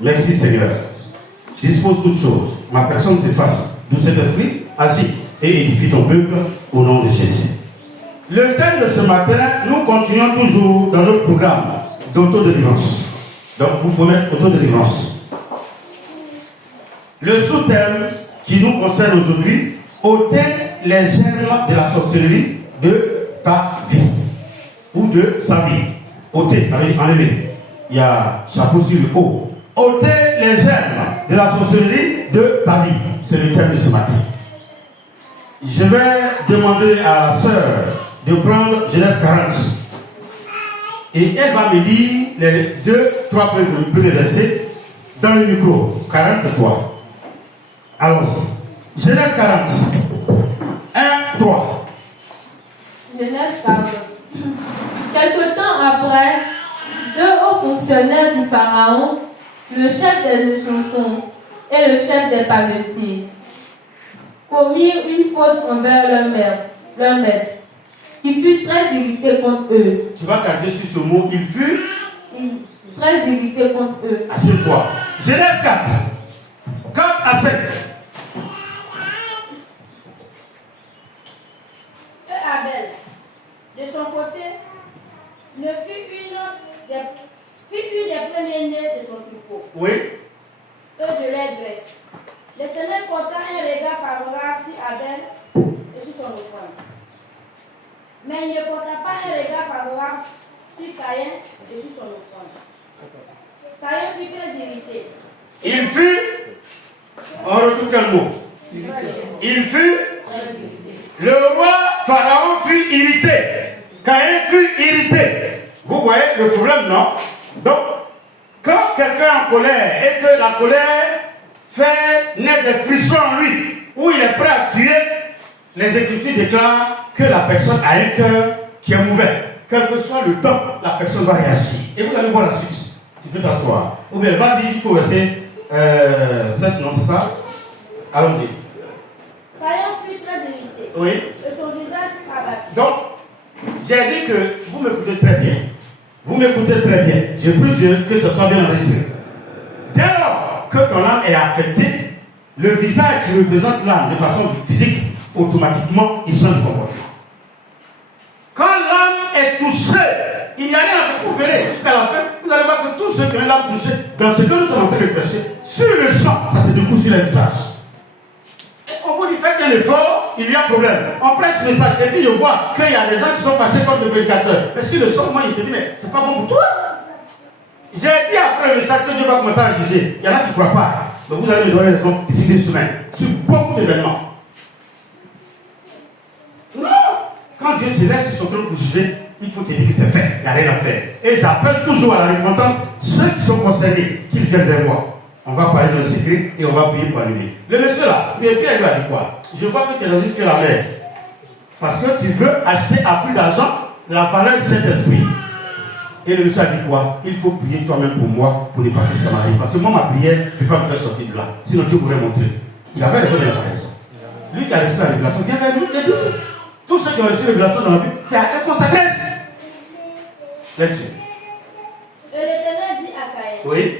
Merci Seigneur. Dispose toutes choses. Ma personne s'efface. D'où cet esprit, agis et édifie ton peuple au nom de Jésus. Le thème de ce matin, nous continuons toujours dans notre programme d'autodélivrance. Donc vous pouvez mettre autodélivrance. Le sous-thème qui nous concerne aujourd'hui, ôter les germes de la sorcellerie de ta vie ou de sa vie. Ôter, ça veut dire enlever. Il y a chapeau sur le haut. Ôter les germes de la sorcellerie de ta vie. C'est le thème de ce matin. Je vais demander à la sœur de prendre Genèse 40. Et elle va me lire les 2-3 premiers versets dans le micro. 40, c'est quoi? Allons-y. Genèse 40. 1, 3. Genèse 40. Quelque temps après, 2 hauts fonctionnaires du Pharaon, le chef des échansons et le chef des panetiers, commirent une faute envers leur maître, qui fut très irrité contre eux. Tu vas garder sur ce mot, il fut très irrité contre eux. Assieds-toi. Genèse 4. 4 à 7. Abel, de son côté, ne fut une des premiers-nés de son troupeau. Oui. Eux de leur graisse. L'Éternel porta un regard favorable sur Abel et sur son offrande. Mais il ne porta pas un regard favorable sur Caïn et sur son offrande. Caïn fut très irrité. Il fut. On retrouve quel mot? Il fut. Le roi Pharaon fut irrité. Caïn fut irrité. Vous voyez le problème, non? Donc, quand quelqu'un est en colère et que la colère fait naître des frissons en lui, où il est prêt à tuer, les Écritures déclarent que la personne a un cœur qui est mauvais. Quel que soit le temps, la personne va réagir. Et vous allez voir la suite. Tu peux t'asseoir. Ou bien, vas-y jusqu'au verset 7, non, c'est ça? Allons-y. Caïn fut très irrité. Oui. Et son visage fut abattu. Donc, j'ai dit que vous m'écoutez très bien. Vous m'écoutez très bien. Je prie Dieu que ce soit bien enregistré. Dès lors que ton âme est affectée, le visage qui représente l'âme de façon physique, automatiquement, il change de comportement. Quand l'âme est touchée, il n'y a rien à faire. Vous verrez, jusqu'à la fin, vous allez voir que tous ceux qui ont l'âme touchée, dans ce que nous sommes en train de prêcher, sur le champ, ça se découle sur le visage. On vous dit, faites un effort, il y a problème. On prêche le message, et puis je vois qu'il y a des gens qui sont passés contre le prédicateur. Mais si le son, moi, il te dit, mais c'est pas bon pour toi. J'ai dit après le message que Dieu va commencer à juger. Il y en a qui ne croient pas. Mais vous allez me donner raison d'ici 2 semaines. Sur beaucoup d'événements. Non! Quand Dieu se lève sur son trône pour juger, il faut te dire que c'est fait. Il n'y a rien à faire. Et j'appelle toujours à la repentance ceux qui sont concernés, qu'ils viennent vers moi. On va parler de le secret et on va prier pour allumer. Le monsieur là, Pierre lui a dit quoi? Je vois que tu es dans une fière la mer. Parce que tu veux acheter à plus d'argent la valeur de cet esprit. Et le monsieur a dit quoi? Il faut prier toi-même pour moi pour ne pas que ça m'arrive. Parce que moi, ma prière ne peut pas me faire sortir de là. Sinon, Dieu pourrait montrer. Il avait raison de la raison. Lui qui a reçu la révélation, viens vers nous, il a dit tous ceux qui ont reçu la révélation dans la Bible, c'est à eux qu'on s'adresse. Là-dessus. Et l'Éternel dit à Caïn, Oui.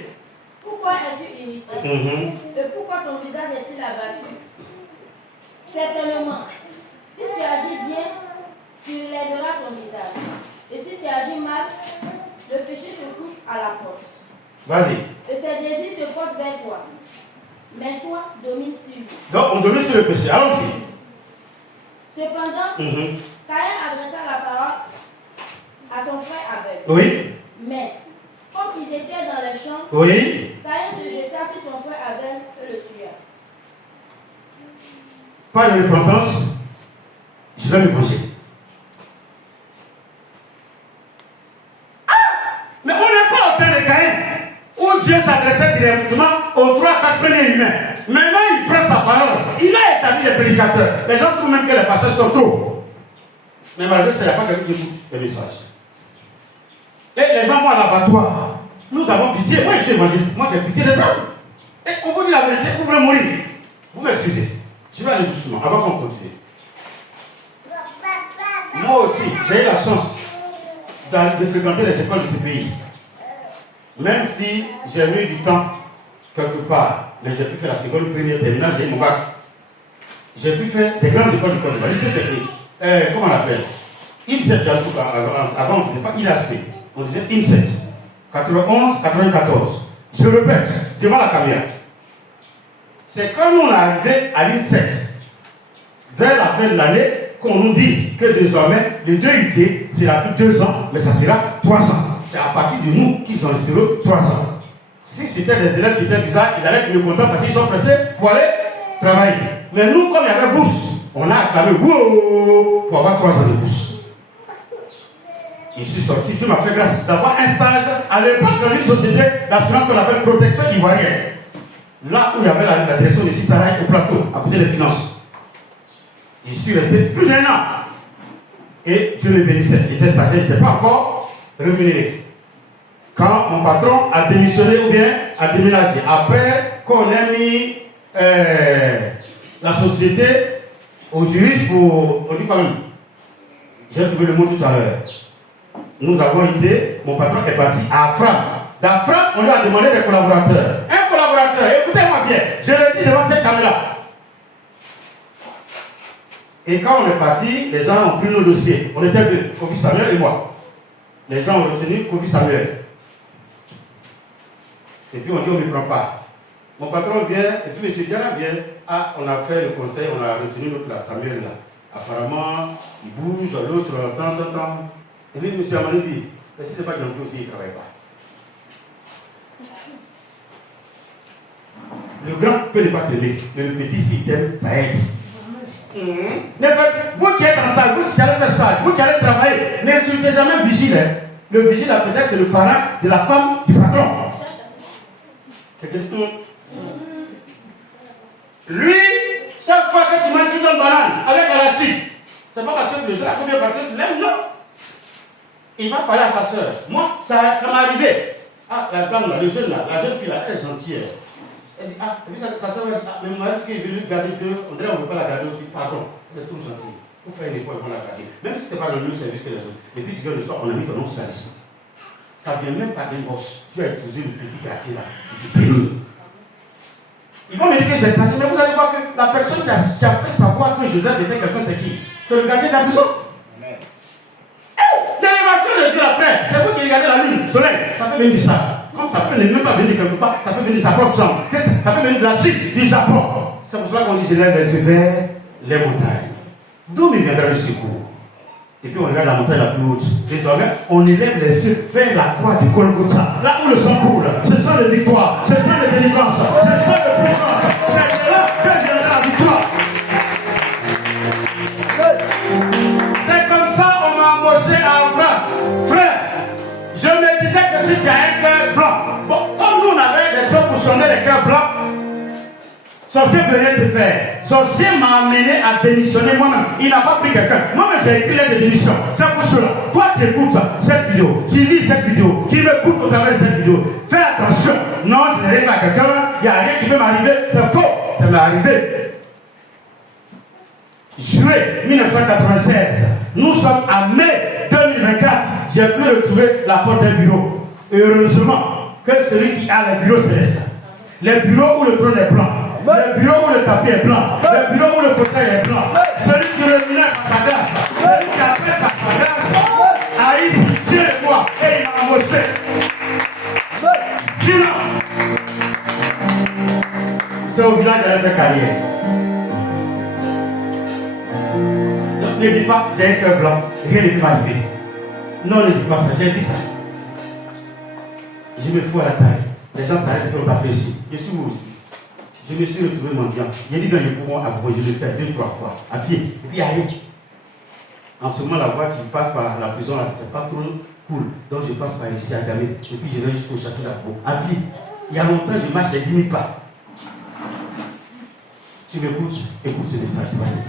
pourquoi es-tu irrité? Et pourquoi ton visage est-il abattu? Certainement, si tu agis bien, tu lèveras ton visage. Et si tu agis mal, le péché se couche à la porte. Vas-y. Et ses désirs se portent vers toi. Mais toi, domine sur lui. Donc, on domine sur le péché. Allons-y. Cependant, Caïn adressa la parole à son frère Abel. Oui. Mais, comme ils étaient dans les champs, Oui. Caïn se jeta sur son frère Abel et le tua. Pas de repentance, je vais me venger. Mais on n'est pas au temps de Caïn, où Dieu s'adressait directement aux 3-4 premiers humains. Maintenant, il prend sa parole. Il a établi les prédicateurs. Les gens trouvent même que les pasteurs sont trop. Mais malgré ça, il n'y a pas quelqu'un qui écoute les messages. Et les gens vont à l'abattoir. Nous avons pitié. Moi, je suis évangéliste. Moi, j'ai pitié des hommes. Et on vous dit la vérité, vous voulez mourir. Vous m'excusez. Je vais aller doucement avant qu'on continue. Moi aussi, j'ai eu la chance de fréquenter les écoles de ce pays. Même si j'ai mis du temps quelque part, mais j'ai pu faire la seconde, première, terminale, j'ai eu mon bac. J'ai pu faire des grandes écoles de Côte d'Ivoire, lycée technique. Comment on l'appelle? INSET, avant on ne disait pas IHP, on disait INSET. 91, 94. Je répète, devant la caméra. C'est quand on est arrivé à l'INSET, vers la fin de l'année, qu'on nous dit que désormais, les 2 UT, c'est là plus 2 ans, mais ça sera 3 ans. C'est à partir de nous qu'ils ont instauré 3 ans. Si c'était des élèves qui étaient bizarres, ils allaient être contents parce qu'ils sont pressés pour aller travailler. Mais nous, comme il y avait bourse, on a acclamé wow, pour avoir 3 ans de bourse. Je suis sorti, Dieu m'a fait grâce d'avoir un stage à l'époque dans une société d'assurance qu'on appelle Protection Ivoirienne. Là où il y avait la direction de Citaraï au plateau, à côté des finances. Je suis resté plus d'1 an. Et Dieu me bénissait. J'étais stagiaire, je n'étais pas encore rémunéré. Quand mon patron a démissionné ou bien a déménagé, après qu'on ait mis la société aux juristes pour. On dit quand même. J'ai trouvé le mot tout à l'heure. Nous avons été, mon patron est parti à Afram. D'Afram, on lui a demandé des collaborateurs. Un collaborateur, écoutez-moi bien, je le dis devant cette caméra. Et quand on est parti, les gens ont pris nos dossiers. On était deux, Kofi Samuel et moi. Les gens ont retenu Kofi Samuel. Et puis on dit on ne me prend pas. Mon patron vient, et puis M. Diarra vient. Ah, on a fait le conseil, on a retenu notre là, Samuel là. Apparemment, il bouge, l'autre, tant. Et puis M. Amanou dit, mais si ce n'est pas Jean-Claude aussi, il ne travaille pas. Le grand peut ne pas t'aimer, mais le petit, s'il t'aime, ça aide. Vous qui êtes en stage, vous qui allez faire stage, vous qui allez travailler, n'insultez jamais le vigile. Hein. Le vigile, peut-être, c'est le parent de la femme du patron. Lui, chaque fois que tu manges une banane avec l'arachide, c'est pas parce que le gars bien parce que tu l'aimes, non. Il va parler à sa soeur. Moi, ça m'est arrivé. Ah, la dame là, le jeune là, la jeune fille là, elle est gentille. Elle dit, ah, et puis sa soeur va dire, ah, mais mon mari qui est venu garder deux, on dirait qu'on ne peut pas la garder aussi, pardon. Elle est trop gentille. Il faut faire un effort, il faut la garder. Même si ce n'est pas le même service que les autres. Et puis tu viens le soir, on a mis ton nom sur la liste. Ça ne vient même pas d'un boss. Tu as utilisé le petit quartier là, du béni. Ils vont me dire que j'ai exagéré, mais vous allez voir que la personne qui a fait savoir que Joseph était quelqu'un, c'est qui? C'est le gardien de la prison. L'élévation de Dieu, la frère, c'est vous qui regardez la lune, le soleil, ça peut venir de ça. Comme ça peut même pas venir quelque part, ça peut venir de ta propre chambre. Ça peut venir de la Chine, du Japon. C'est pour cela qu'on dit je lève les yeux vers les montagnes. D'où me viendra le secours? Et puis on regarde la montagne la plus haute. Désormais, on élève les yeux vers la croix du Golgotha. Là où le sang coule, ce sont les victoires, ce sont les délivrances, ce sont les puissances. C'est là que viendra la victoire. C'est comme ça qu'on m'a embauché à Avram. Frère, je me disais que si tu as un cœur blanc, bon, comme nous on avait des choses pour sonner les cœurs blancs, sorcier ne peut rien te faire. Sorcier m'a amené à démissionner moi-même. Il n'a pas pris quelqu'un. Moi-même j'ai écrit lettre de démission. C'est pour cela. Toi qui écoutes cette vidéo, qui lis cette vidéo, qui m'écoute au travers de cette vidéo, fais attention. Non, je n'ai rien à quelqu'un, il n'y a rien qui peut m'arriver. C'est faux. Ça m'est arrivé. Juillet 1996. Nous sommes à mai 2024. J'ai pu retrouver la porte d'un bureau. Et heureusement que celui qui a les bureaux célestes, les bureaux où le trône est blanc, le bureau où le tapis est blanc, le bureau où le fauteuil est blanc, celui qui rémunère par sa grâce, celui qui appelle par sa grâce, a eu pitié de moi et il m'a embauché. Sinon, c'est au village de la carrière. Donc ne dis pas, j'ai un cœur blanc, rien ne peut m'arriver. Non, ne dis pas ça, j'ai dit ça. Je me fous à la taille. Les gens s'arrêtent pour t'apprécier. Je suis où? Je me suis retrouvé mendiant. J'ai dit que je pouvais avoir, je l'ai fait 2-3 fois, à pied. Et puis, rien. En ce moment, la voie qui passe par la prison, là, c'était pas trop cool. Donc, je passe par ici à Gamay. Et puis, je vais jusqu'au château d'Afro. À pied. Il y a longtemps, je marche les 10 000 pas. Tu m'écoutes? Écoute ce message, c'est pas dit.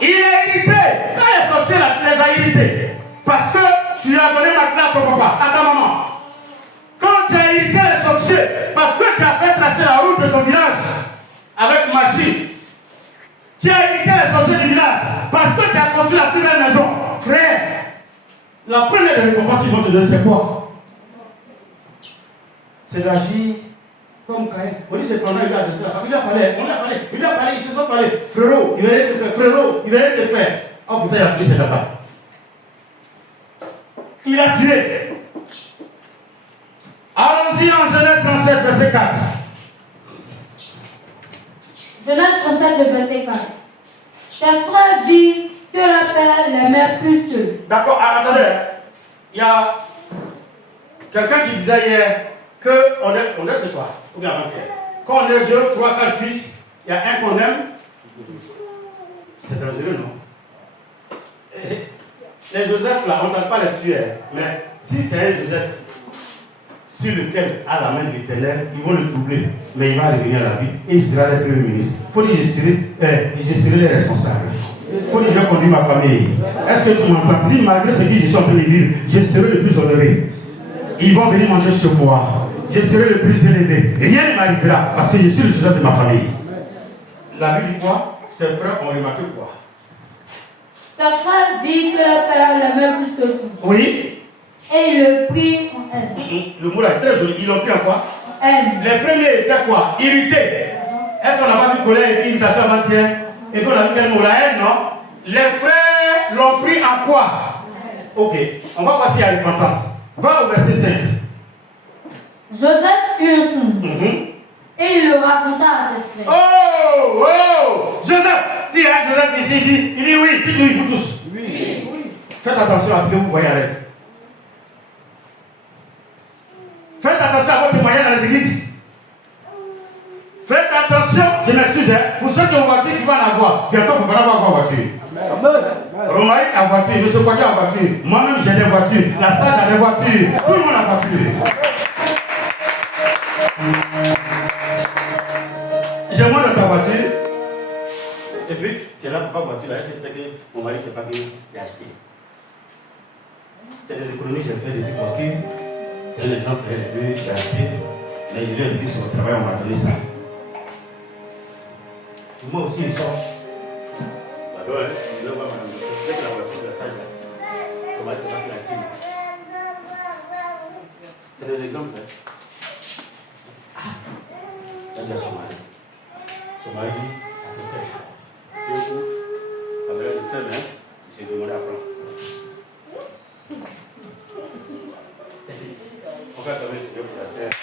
Il est irrité. Quand les sorciers les a irrités, parce que tu as donné ma clé à ton papa, à ta maman. Quand tu as irrité les sorciers, parce que tu as fait tracer la route de ton village avec machine. Tu as irrité les sorciers du village, parce que tu as construit la plus belle maison. Frère, la première récompense qu'ils vont te donner, c'est quoi? c'est d'agir comme Caïn. On dit c'est pendant il a adressé la femme. Il a parlé, ils se sont parlé. Frérot, il va rien te faire. Frérot, il va rien te faire. Oh putain, il a fait ses là-bas. Il a tiré. Allons-y en Genèse 37, verset 4. Genèse 37, verset 4. Ses frères virent que leur père l'aimait plus qu'eux. D'accord, attendez. Il y a quelqu'un qui disait hier qu'on est c'est quoi? Ou bien avant-hier. Quand on est 2, 3, 4 fils, il y a un qu'on aime. C'est dangereux, non? Les Joseph là, on ne tente pas les tuer. Mais si c'est un Joseph sur lequel a la main de l'Éternel, ils vont le troubler. Mais il va revenir à la vie et il sera le premier ministre. Il faut dire je serai les responsables. Il faut dire je conduis ma famille. Est-ce que tu m'entends? Dis malgré ce que je suis en train de vivre, je serai le plus honoré. Ils vont venir manger chez moi. Je serai le plus élevé. Rien ne m'arrivera parce que je suis le Joseph de ma famille. La Bible dit quoi? Ses frères ont remarqué quoi? Ses frères virent que leur père l'aimait plus que vous. Oui. Et ils le prirent en haine. Le mot là est très joli. Ils l'ont pris en quoi? Haine. Les premiers étaient quoi? Irrités. Est-ce qu'on n'a pas vu colère et puis irritation avant-hier? Et puis on a vu quel mot? La haine, non? Les frères l'ont pris en quoi? Ok. On va voir s'il y a repentance. Va au verset 5. Joseph eut un songe. Et il le raconta à ses frères. Oh! Joseph! S'il y a Joseph ici, il dit oui. Dites-lui, vous tous. Oui. Faites attention à ce que vous voyez avec. Faites attention à votre témoignage dans les églises. Faites attention, je m'excuse, pour ceux qui ont voiture, qui vont en avoir. Bientôt, il ne faut pas avoir en voiture. Romaïque a voiture, M. Kwaki a voiture. Moi-même, j'ai des voitures. La sage a des voitures. Tout le monde a voiture. J'ai moins dans ta voiture. Et puis, c'est là pour pas voiture. Là, c'est que mon mari ne sait pas qu'il a acheté. C'est des économies que j'ai fait depuis Kwaki. C'est un exemple que j'ai acheté. Mais je lui ai dit que sur le travail, on m'a donné ça. Moi aussi, ils sont. Pardon, je vais voir madame. Je sais que la voiture de la sage là. Son mari, c'est pas qu'il a acheté. C'est des exemples. Il a dit à son mari. Son mari dit, à peu près. Quand il fait, il s'est demandé à prendre. On va quand même se dire pour la serre.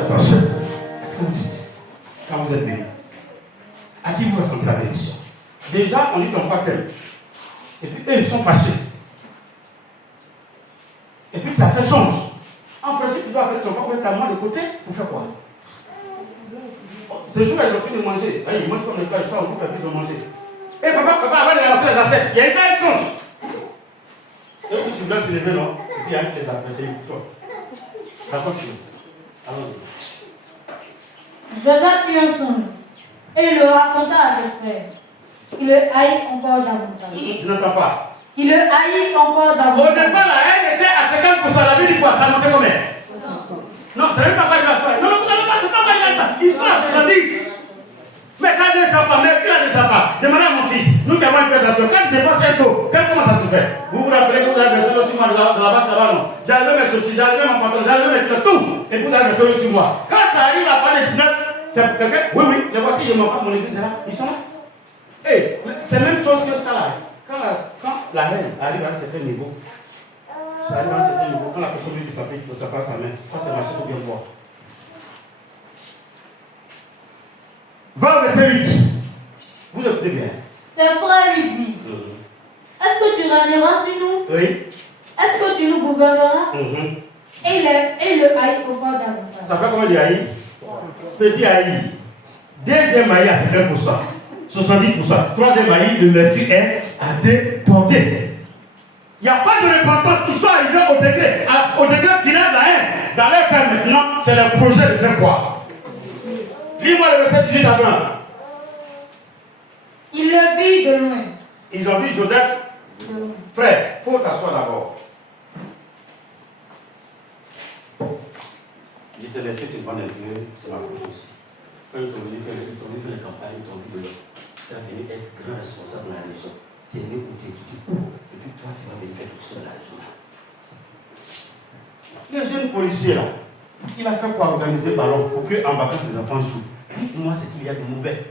Attention, est-ce que vous dites, quand vous êtes béni, à qui vous racontez la bénédiction? Déjà, on dit qu'on pas tel. Et puis, eux, ils sont fâchés. Et puis, tu as fait songe. En principe, tu dois avoir ton corps, mettre ta main de côté pour faire quoi? Ce jour-là, ils ont fini de manger. Ils mangent comme les gars, ils sont en groupe et puis ils ont mangé. Et papa, avant de lancer les assiettes, il y a une belle songe. Et puis, tu dois se lever, non? Et puis, il y a un qui les a pressés. D'accord, tu veux. Allons-y. Joseph eut un songe. Et il le raconta à ses frères. Il le haït encore davantage. Tu n'entends pas? Il le haït encore Au davantage. départ, la haine était à 50%. La Bible dit quoi? Ça montait combien? Non, ça n'est pas arrivé à ça. Non, c'est pas arrivé à ça. Ils sont à 70. Mais ça ne descend pas. Mais qui ne descend pas? Demandez à mon fils. Nous qui avons une pédation. Quand tu dépenses un taux, comment ça se fait? Vous vous rappelez que vous avez versé sur moi de la base là-bas, non? J'avais mes chaussures, j'avais mon pantalon, j'avais mes culottes, tout. Et vous avez versé sur moi. Quand ça arrive à parler 19, c'est pour quelqu'un. Oui, les voici, je m'en parle, mon église est là. Ils sont là. Et c'est la même chose que ça là. Quand la haine arrive à un certain niveau, ça arrive à un certain niveau, quand la personne lui dit papier, tu ne pas sa main, ça c'est marché pour bien voir. Va au verset 8. Vous écoutez bien. Ses frères lui disent, est-ce que tu régneras sur nous? Oui. Est-ce que tu nous gouverneras? Et il le haït encore davantage. Ça fait combien de haï? Petit haï. Deuxième haï à 50%. 70%. Troisième haï, le mercure est à déporter. Il n'y a pas de repentance. Ils sont arrivés au degré final de la haine. Dans leur cas maintenant, c'est le projet de faire quoi? Lis-moi le verset 18 à 20. Il le vit de loin. Ils ont vu Joseph. Frère, il faut t'asseoir d'abord. Je t'ai laissé te prendre un peu, c'est ma faute aussi. Quand ils t'ont venu faire les campagnes, ils t'ont vu de l'autre. Tu as venu être grand responsable de la région. Tu es né où tu es quitté où? Et puis toi, toi, tu vas venir faire tout seul à la journée. Le jeune policier là, il a fait quoi organiser ballon pour qu'en vacances les enfants jouent. Dites-moi ce qu'il y a de mauvais.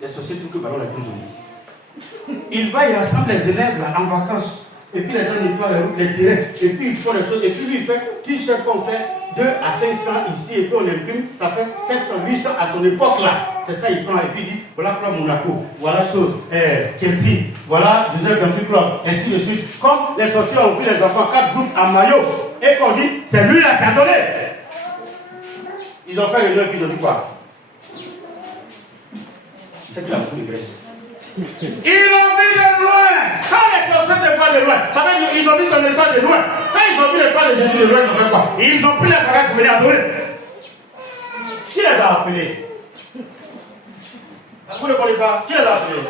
Les sociétés que ballon est tout joli. Il va, il rassemble les élèves là en vacances. Et puis les gens nettoient les routes, les terrains. Et puis ils font les choses. Et puis lui il fait, tu sais qu'on fait 2 à 500 ici. Et puis on imprime, ça fait 700, 800 à son époque là. C'est ça, il prend et puis il dit, voilà Club Monaco, voilà chose, Chelsea, voilà Joseph Dunphy Club, ainsi de suite. Comme les sorciers ont pris les enfants 4 groupes en maillot. Et qu'on dit, c'est lui là qui a donné. Ils ont fait le nœud, puis ils ont dit quoi? C'est qu'il a foutu de graisse. Ils l'ont vu de loin. Quand les sorciers te voient de loin, ça veut dire ils ont vu ton étoile de loin. Quand ils ont vu l'étoile de Jésus de loin, ils ont fait quoi? Ils ont pris la parole pour venir adorer. Qui les a appelés? Vous ne connaissez pas? Qui les a appelés?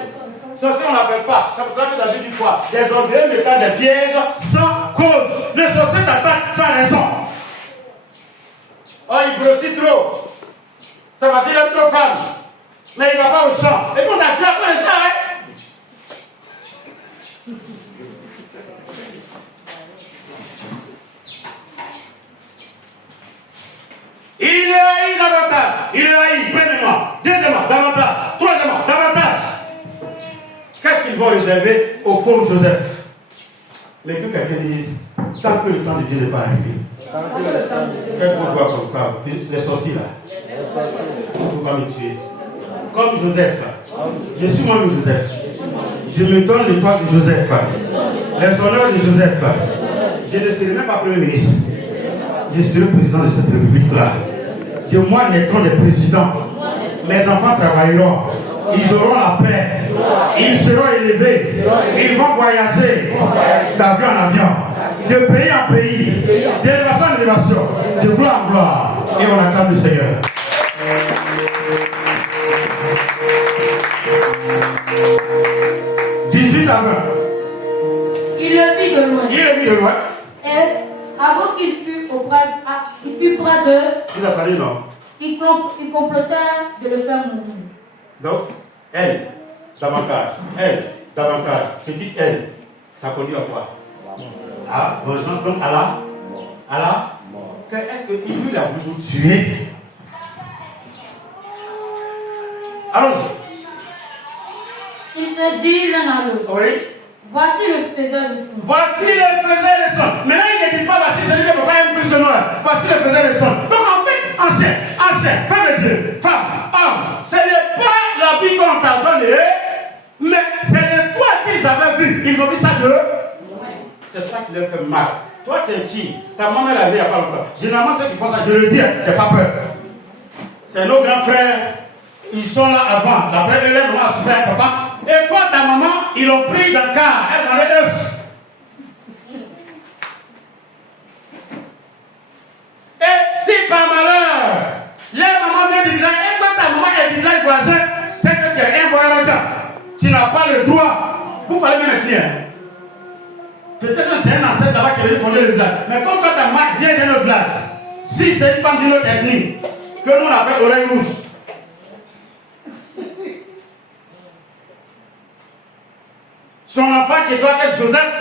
Sorciers, on n'appelle pas. C'est pour ça que David dit quoi? Les orgueilleux mettant des pièges sans cause. Les sorciers t'attaquent sans raison. Oh, il grossit trop. C'est parce qu'il aime trop femme. Mais il ne va pas au champ. Et puis on a tué après le champ, hein? Il est haï davantage. Il est haï, premièrement. Deuxièmement, davantage. Troisièmement, davantage. Qu'est-ce qu'ils vont réserver au pauvre Joseph? Mais que quelqu'un dise, tant que le temps de Dieu n'est pas arrivé. Faites pourquoi comme ça? Les sorciers là. Il ne faut pas me tuer. Comme Joseph. Je suis moi-même Joseph. Je me donne l'étoile de Joseph. Les honneurs de Joseph. Je ne serai même pas premier ministre. Je serai président de cette république-là. De moi naîtront des présidents. Mes enfants travailleront. Ils auront la paix. Ils seront élevés. Ils vont voyager d'avion en avion, de pays en pays, d'élévation en élévation, de gloire en gloire. Et on acclame le Seigneur. Il le vit de loin. Il le vit de loin. Et avant qu'il fût près d'eux, Vous attendez, non? ils complotèrent de le faire mourir. Donc, elle, davantage. Petite elle, ça conduit à quoi? À vengeance, donc à la. Est-ce qu'il lui a voulu vous tuer? Allons-y. Ils se disent l'un à l'autre. Oui. Voici le faiseur de son. Voici le faiseur de son. Maintenant, ils ne disent pas voici celui que papa aime plus que moi. Voici le faiseur de son. Donc, en fait, ancien, père de Dieu, femme, homme, ce n'est pas l'habit qu'on t'a donné, mais c'est le toi qu'ils avaient vu. Ils ont vu ça d'eux. C'est ça qui leur fait mal. Toi, tu es qui? Ta maman l'a vu il n'y a pas longtemps. Généralement, ceux qui font ça, je le dis, j'ai pas peur. C'est nos grands frères. Ils sont là avant. D'après eux, leur maman a souffert, papa. Et toi, ta maman, ils l'ont pris dans le car. Elle vendait œufs. Et si par malheur, leur maman vient du village, et toi, ta maman est du village voisin, c'est que tu es un boyarota. Tu n'as pas le droit. Vous parlez bien avec lui. Peut-être que c'est un ancêtre là-bas qui est venu fonder le village. Mais comme toi, ta maman vient d'un autre village, si c'est une femme d'une autre ethnie, que nous on appelle oreille rouge, son enfant qui doit être Joseph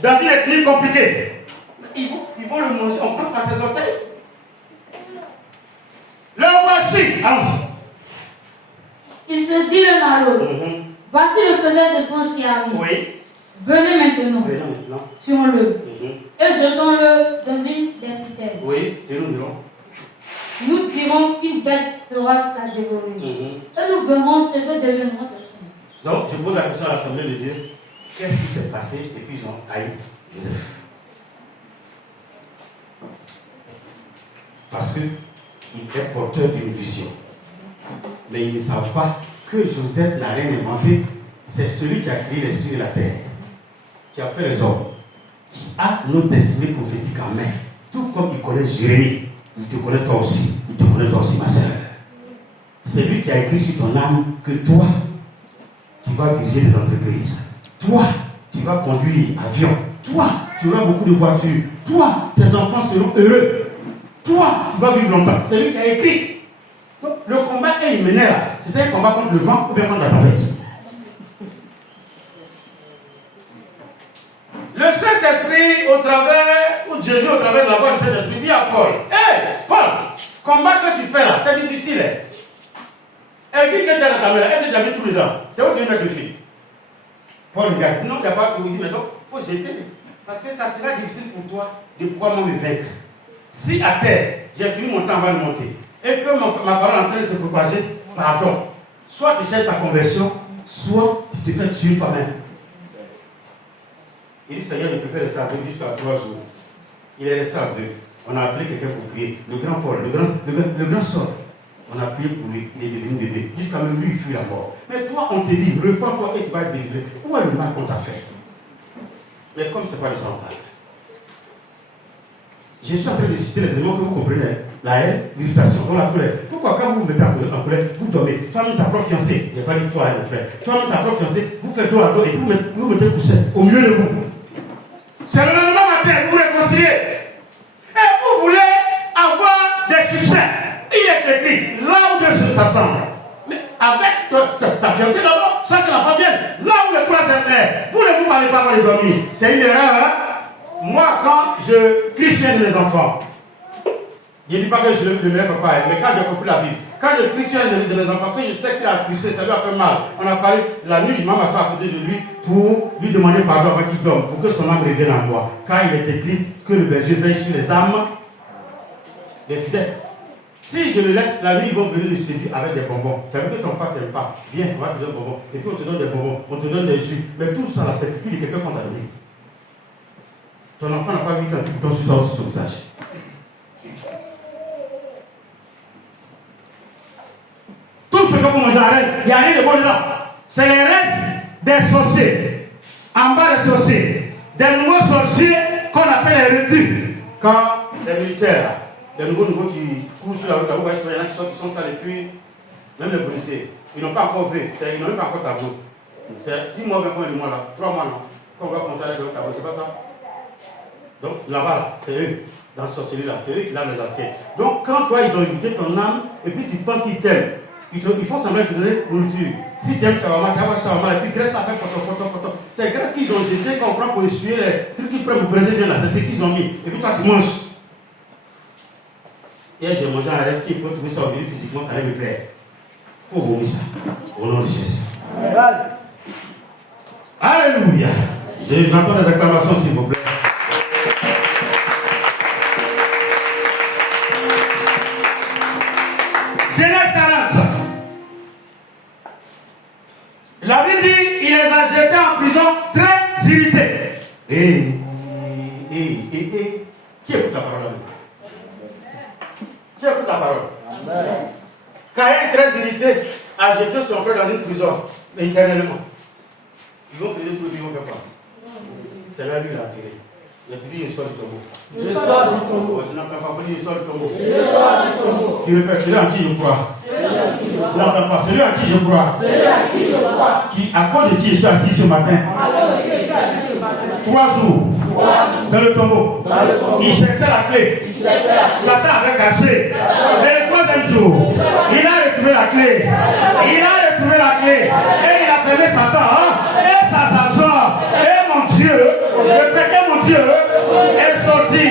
dans une ethnie compliquée, ils vont le manger, on passe par ses orteils. Le voici, allons-y. Il se dit l'un à l'autre. Voici le faiseur de songe qui arrive. Oui. Venez maintenant. Tuons-le. Et jetons-le dans une des citernes. Oui, et nous dirons. Nous dirons qu'une bête féroce l'a dévoré. Et nous verrons ce que deviendront ces songes. Donc, je pose la question à l'Assemblée de Dieu. Qu'est-ce qui s'est passé et puis ils ont haï Joseph? Parce qu'il est porteur d'une vision. Mais ils ne savent pas que Joseph n'a rien inventé. C'est celui qui a créé les cieux et la terre, qui a fait les hommes, qui a nos destinées prophétiques en main. Tout comme il connaît Jérémie, il te connaît toi aussi. Il te connaît toi aussi, ma soeur. C'est lui qui a écrit sur ton âme que toi, tu vas diriger des entreprises. Toi, tu vas conduire avion. Toi, tu auras beaucoup de voitures. Toi, tes enfants seront heureux. Toi, tu vas vivre longtemps. C'est lui qui a écrit. Donc, le combat qu'il menait là, c'était un combat contre le vent ou bien contre la tempête. Le Jésus-Christ au travers, ou Jésus au travers de la voix du Saint-Esprit dit à Paul, hé, Paul, combat que tu fais là, c'est difficile. Et dit que tu as la caméra, est-ce que tu as mis tout dedans? C'est où tu veux mettre le fil? Paul regarde, non, il n'y a pas tout. Il dit, mais donc, il faut jeter. Parce que ça sera difficile pour toi de pouvoir me vaincre. Si à terre, j'ai fini mon temps avant de monter, et que ma parole est en train de se propager, pardon, soit tu cherches ta conversion, soit tu te fais tuer toi-même. Il dit, Seigneur, je préfère rester avec jusqu'à 3 jours. Il est resté avec. On a appelé quelqu'un pour prier. Le grand Paul, le grand Saul. On a prié pour lui, il est devenu bébé. Jusqu'à même lui, il fuit la mort. Mais toi, on te dit, repends-toi et tu vas être délivré. Où est le mal qu'on t'a fait? Mais comme ce n'est pas le sang, je suis en train de citer les éléments que vous comprenez. La haine, l'irritation, la colère. Pourquoi quand vous vous mettez en colère, vous dormez? Toi-même, ta propre fiancée, je n'ai pas dit toi, mon frère. Toi-même, ta propre fiancée, vous faites dos à dos et vous mettez le coussin au milieu de vous. C'est le lendemain matin, vous vous réconciliez. Et vous voulez avoir des succès. Il est écrit, là où deux se s'assemblent. Mais avec ta fiancée d'abord, sans que la femme vienne. Là où le courage est clair, vous ne vous parlez pas avant de dormir. C'est une erreur, hein? Moi, quand je christiane mes enfants, je ne dis pas que je suis le meilleur papa, mais quand j'ai compris la Bible, quand je christiane mes enfants, quand je sais qu'il a triché, ça lui a fait mal. On a parlé, la nuit, je m'assois à côté de lui pour lui demander pardon avant qu'il dorme, pour que son âme revienne à moi. Car il est écrit que le berger veille sur les âmes des fidèles. Si je le laisse, la nuit, ils vont venir le séduire avec des bonbons. Tu as vu que ton père ne t'aime pas. Viens, on va te donner des bonbons. Et puis on te donne des bonbons, on te donne des jus. Mais tout ça, là, c'est pupille de quelqu'un qu'on t'a donné. Ton enfant n'a pas 8 ans, tu donnes ça sur son visage. Tout ce que vous mangez en rêve, il n'y a rien de bon dedans. C'est les restes des sorciers. En bas des sorciers. Des nouveaux sorciers qu'on appelle les recrues. Quand les militaires, les nouveaux qui courent sur la route, il y en a qui sont sales et puis, même les policiers, ils n'ont pas encore vu, ils n'ont même pas encore tableau. C'est 6 mois, 20 mois, 1 mois là, 3 mois là, qu'on va commencer à aller dans le tableau, c'est pas ça? Donc là-bas, c'est eux, dans ce sorcellerie-là, c'est eux qui lavent les assiettes. Donc quand toi, ils ont évité ton âme, et puis tu penses qu'ils t'aiment, ils font semblant de te donner nourriture. Si tu aimes shawarma, tu vas voir shawarma, et puis graisse la fait photo. C'est graisse qu'ils ont jeté qu'on prend pour essuyer les trucs qu'ils prennent pour briser bien là, c'est ce qu'ils ont mis. Et puis toi, tu manges. Hier, j'ai mangé un rêve, s'il faut trouver ça aujourd'hui physiquement, ça va me plaire. Il faut vomir ça. Au nom de Jésus. Alléluia. J'entends des acclamations, s'il vous plaît. Genèse 40. La Bible dit, il les a jetés en prison très irrités. Qui écoute la parole? Qui écoute la parole? Caïn, très irrité, a jeté son frère dans une prison, mais éternellement. Ils vont prier tout le monde, ils vont faire quoi? C'est là lui, il a attiré. Il a dit, je sors du tombeau. Je sors du tombeau. Je n'entends pas dire, je sors du tombeau. Je sors du tombeau. Tu répètes, celui en qui je crois. Je n'entends pas, celui en qui je crois. Celui à qui je crois. Qui, à cause de qui je suis assis ce matin. 3 jours. Dans le tombeau. Il cherchait la clé. Satan avait caché. Et le 3e jour, il a retrouvé la clé. Et il a fermé Satan. Hein? Et ça s'assoit. Et mon Dieu, le péché, mon Dieu, est sorti.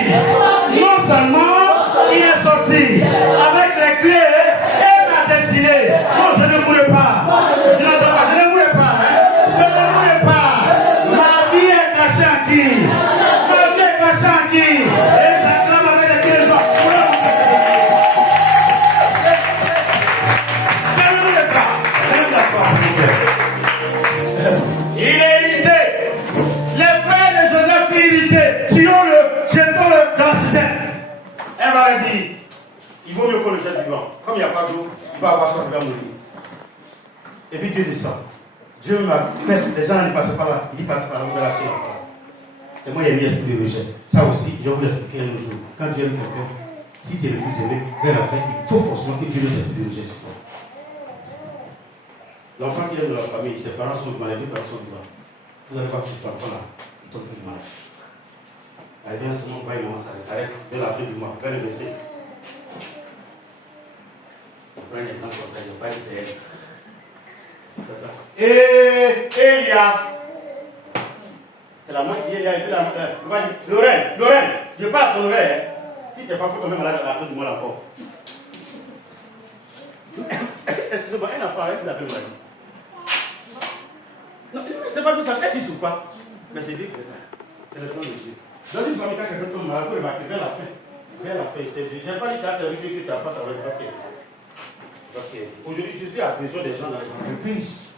Non seulement il est sorti avec les clés et la destinée. Non, je ne voulais pas. Je ne voulais pas. Hein? Je ne voulais pas. Ma vie est cachée en qui? Ma vie est cachée en qui? Et j'acclame avec les clés. Je ne voulais pas. Je ne voulais pas. Il est irrité. Les frères de Joseph sont irrités. Jetons-le dans la citerne. Elle va leur dire, il vaut mieux qu'on le jette vivant. Comme il n'y a pas d'eau, il va avoir son verre mourir. Et puis Dieu descend. Dieu m'a fait, les gens ne passent pas là. Il dit passe par là, vous allez acheter l'enfant. C'est moi qui ai mis l'esprit de rejet. Ça aussi, je vais vous l'expliquer un jour. Quand Dieu aime quelqu'un, si tu es le plus aimé, vers la fin, il faut forcément que Dieu mette l'esprit de rejet sur toi. L'enfant qui est dans la famille, ses parents sont vivants, les deux parents sont vivants. Vous allez voir que cet enfant-là, il tombe toujours malade. Elle vient seulement voir une maman, ça s'arrête de la fin du mois, vers le verset. Je prends un exemple comme ça, je ne vais pas dire c'est elle. Et Elia, C'est la main qui est là, et puis la main dit, Lorraine, je parle à ton oreille. Hein. Si tu n'es pas fou, quand même malade à la fin du mois encore. Excusez-moi, un enfant, est-ce qu'il a fait maladie? Non, c'est pas tout ça, est-ce qu'il souffre pas? Mais c'est Dieu qui fait ça. C'est le plan de Dieu. Dans une famille, quand quelqu'un tombe malade, vous remarquez, vers la fin. Vers la fin, c'est Dieu. Je n'ai pas dit que c'est avec Dieu que tu as pas travaillé, c'est parce que aujourd'hui, Jésus a besoin des gens dans les entreprises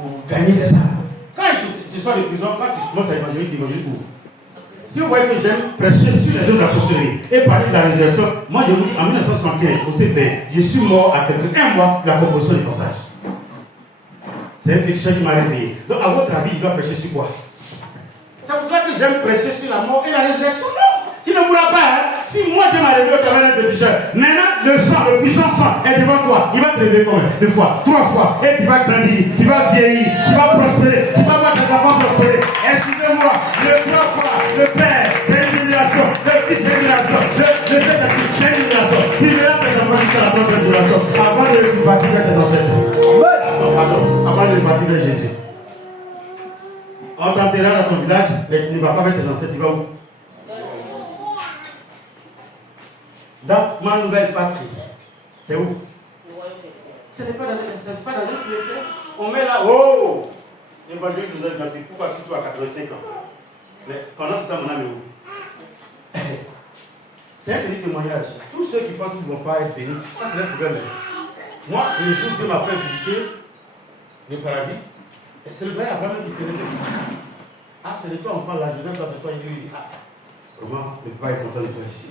pour gagner des armes. Quand tu sors de prison, quand tu commences à évangéliser, tu évangélises où? Si vous voyez que j'aime prêcher sur les œuvres de la sorcellerie et parler de la résurrection, moi je vous dis, en 1975, au CP, je suis mort à un mois de la composition du passage. C'est un féticheur qui m'a réveillé. Donc, à votre avis, il doit prêcher sur quoi? C'est pour cela que j'aime prêcher sur la mort et la résurrection. Non! Tu ne mourras pas, hein? Si moi Dieu m'a réveillé au travers d'un féticheur, maintenant le sang, le puissant sang est devant toi. Il va te réveiller combien? 2 fois, 3 fois. Et tu vas grandir, tu vas vieillir, tu vas prospérer, tu vas voir tes enfants prospérer. Excusez-moi, le 3 fois, le Père, c'est une génération, le Fils, c'est une génération, le Saint-Esprit, c'est une génération. Tu verras tes enfants jusqu'à la prochaine génération. Avant de repartir vers tes ancêtres. Pardon, avant de repartir vers Jésus. On t'enterrera dans ton village, mais tu ne vas pas vers tes ancêtres, tu vas où? Dans ma nouvelle patrie. C'est où? Ce n'est pas dans un cimetière. On met là, oh! L'évangile nous a dit, pourquoi surtout à 85 ans? Mais pendant ce temps, mon âme est où? C'est un petit témoignage. Tous ceux qui pensent qu'ils ne vont pas être bénis, ça c'est un problème. Moi, le jour où Dieu m'a fait visiter le paradis, c'est le vrai Abraham qui s'est levé. Ah, c'est de toi on parle là, Joseph, c'est toi, il dit, ah, comment ne pas être content de toi ici?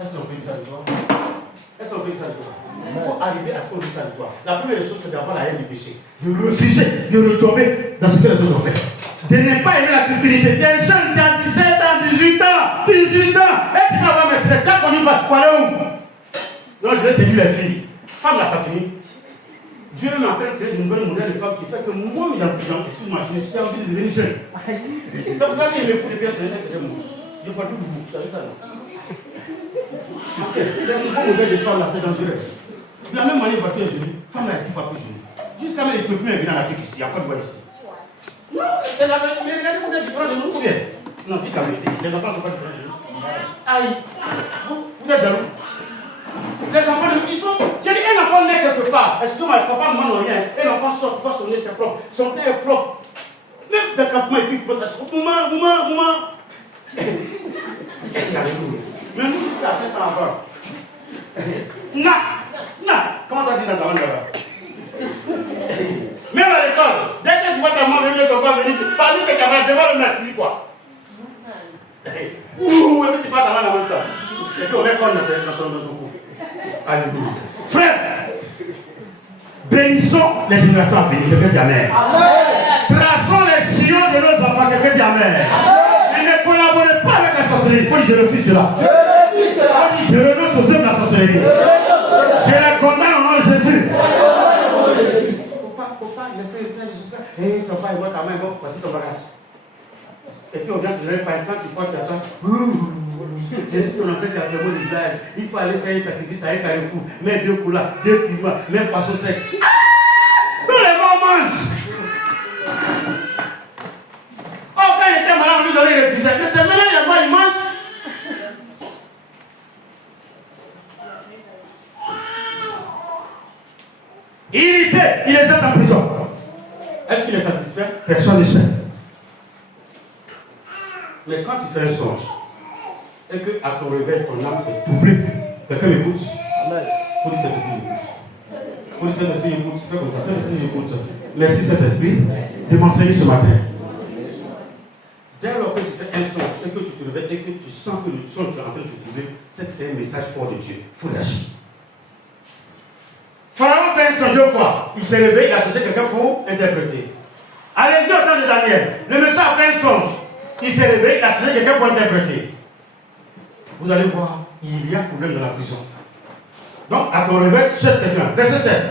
Est-ce qu'on peut dire ça de toi? Est-ce qu'on peut dire ça de toi? Il faut arriver à ce qu'on dit ça de toi. La première chose, c'est d'avoir la haine du péché. De refuser, de retomber dans ce que les autres ont fait. De ne pas aimer la culpabilité. Tu es jeune, tu as 17 ans, 18 ans, 18 ans. Et tu vas voir, mais c'est quand on y va, pour aller où? Non, je vais séduire les filles. Femme là, ça finit. Dieu est en train de créer de nouvelles modèles de femmes qui fait que moi, excuse-moi, je suis envie de devenir jeune. C'est pour ça qu'il me fout des pièces, c'est moi. Je ne parle plus de vous, vous savez ça, non? Les nouveaux modèles de femmes là, c'est dangereux. De la même manière, voiture est jolie, femme là est 10 fois plus jolie. Jusqu'à même les Éthiopiens viennent en Afrique ici, à Côte d'Ivoire ici. Non, c'est la vérité, mais regardez, vous êtes différents de nous ou bien? Non, dites la vérité, les enfants ne sont pas différents de nous. Aïe, vous êtes jaloux. Les enfants, ils sont. J'ai dit, un enfant naît quelque part. Excusez-moi, papa, maman n'ont rien. Un enfant sort, tu vois, son nez, c'est propre. Son nez est propre. Même dans le campement, et puis il pose ça. Maman. Mais nous, c'est à 7 ans encore. Comment t'as dit dans ta langue là? Même à l'école, dès que tu vois ta maman venir, ton père venir, parmi tes camarades, devant le maître, tu dis quoi? Ouh, et puis tu parles ta langue en même temps. Et puis on met quoi dans ton cou? Alléluia. Frère, bénissons les générations à venir. Quelqu'un dit Amen. Traçons les sillons de nos enfants. Quelqu'un dit Amen. Et ne collaborez pas avec la sorcellerie. Il faut dire je refuse cela. Je renonce aux œuvres de la sorcellerie. Je les condamne au nom de Jésus. Faut pas laisser le temps de Jésus. Hé, ton père, il voit ta main, bon, voici ton bagage. Et puis on vient te donner par exemple, tu portes ta main. Qu'est-ce qu'on enseigne à faire le village? Il faut aller faire un sacrifice à un carrefour. Mettre 2 couleurs, 2 piments, même poisson sec. Tous les morts mangent. Oh, quand il était malade, on lui donnait les visages. Mais c'est maintenant, il y a quoi, il mange? Irrité, il est jeté en prison. Est-ce qu'il est satisfait? Personne ne sait. Mais quand tu fais un songe, et que à ton réveil, ton âme est troublée, quelqu'un m'écoute? Amen. Pour dire Saint-Esprit, j'écoute. Pour dire Saint-Esprit, j'écoute. Fais comme ça, Saint-Esprit, j'écoute. Merci Saint-Esprit de m'enseigner ce matin. Dès lors que tu fais un songe, et que tu te réveilles, et que tu sens que le songe est en train de te trouver, c'est que c'est un message fort de Dieu. Il faut réagir. Pharaon fait un songe 2 fois. Il s'est réveillé, il a cherché quelqu'un pour interpréter. Allez-y au temps de Daniel. Le monsieur a fait un songe. Il s'est réveillé, il a cherché quelqu'un pour interpréter. Vous allez voir, il y a problème dans la prison. Donc, à ton réveil, cherche quelqu'un. Verset 7.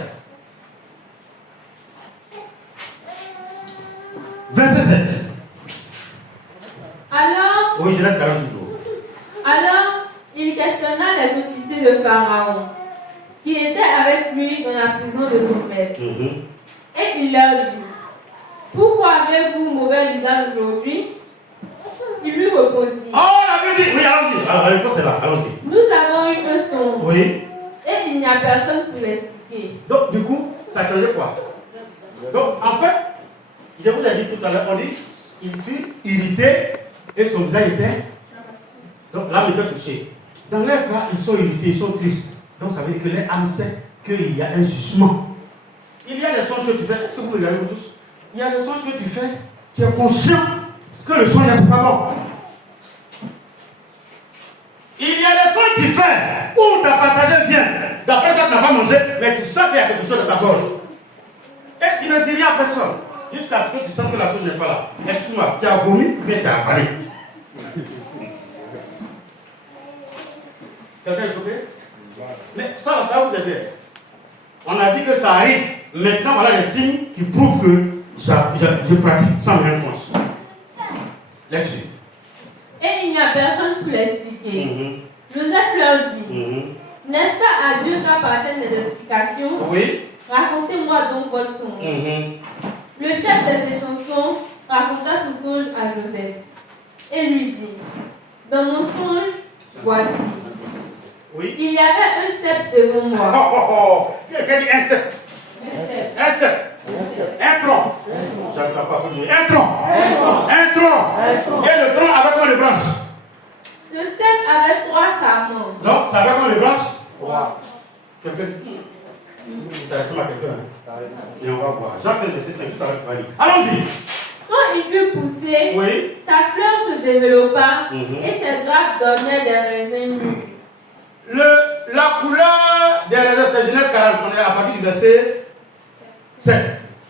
Verset 7. Alors, oui, je laisse 40 jours. Alors, il questionna les officiers de Pharaon, qui étaient avec lui dans la prison de son maître. Et il leur dit, pourquoi avez-vous mauvais visage aujourd'hui? Il lui répondit. Oh, la Bible dit. Oui, allons-y. Alors, la réponse est là. Allons-y. Nous avons eu un songe. Oui. Et il n'y a personne pour l'expliquer. Donc, du coup, ça changeait quoi? Donc, en fait, je vous ai dit tout à l'heure, on dit, il fut irrité et son visage était. Donc, l'âme était touchée. Dans leur cas, ils sont irrités, ils sont tristes. Donc, ça veut dire que leur âme sait qu'il y a un jugement. Il y a des songes que tu fais. Est-ce que vous regardez tous? Il y a des songes que tu fais. Tu es conscient que le songe n'est pas bon. Il y a des songes que tu fais où ta partagée vient. D'après toi, tu n'as pas mangé, mais tu sens qu'il y a quelque chose dans ta gorge. Et tu ne dis rien à personne. Jusqu'à ce que tu sens que la chose n'est pas là. Excuse-moi, tu as vomi ou bien tu as avalé? Quelqu'un est choqué? Mais ça va vous aider. On a dit que ça arrive. Maintenant, voilà les signes qui prouvent que je pratique sans rien compte. Lecture. Et il n'y a personne pour l'expliquer. Joseph leur dit, n'est-ce pas à Dieu qu'appartiennent les explications? Oui. Racontez-moi donc votre songe. Le chef des échansons raconta ce songe à Joseph et lui dit, dans mon songe, voici. Oui. Il y avait un cep devant moi. Quelqu'un dit un cep. Un cep. Un tronc. J'entends pas pour dire. Un tronc. Un tronc. Et le tronc avec combien de branches? Ce cep avait 3 sarments. Donc, ça avait combien de branches? 3. Quelqu'un dit. Ça ressemble à quelqu'un. Et on va voir. Jean 15, verset 5, tout à l'heure, tu vas lire. Allons-y. Quand il eut poussé, Oui. sa fleur se développa et ses grappes donnaient des raisins mûrs. La couleur des raisins, c'est Genèse 40. On est à partir du verset 7.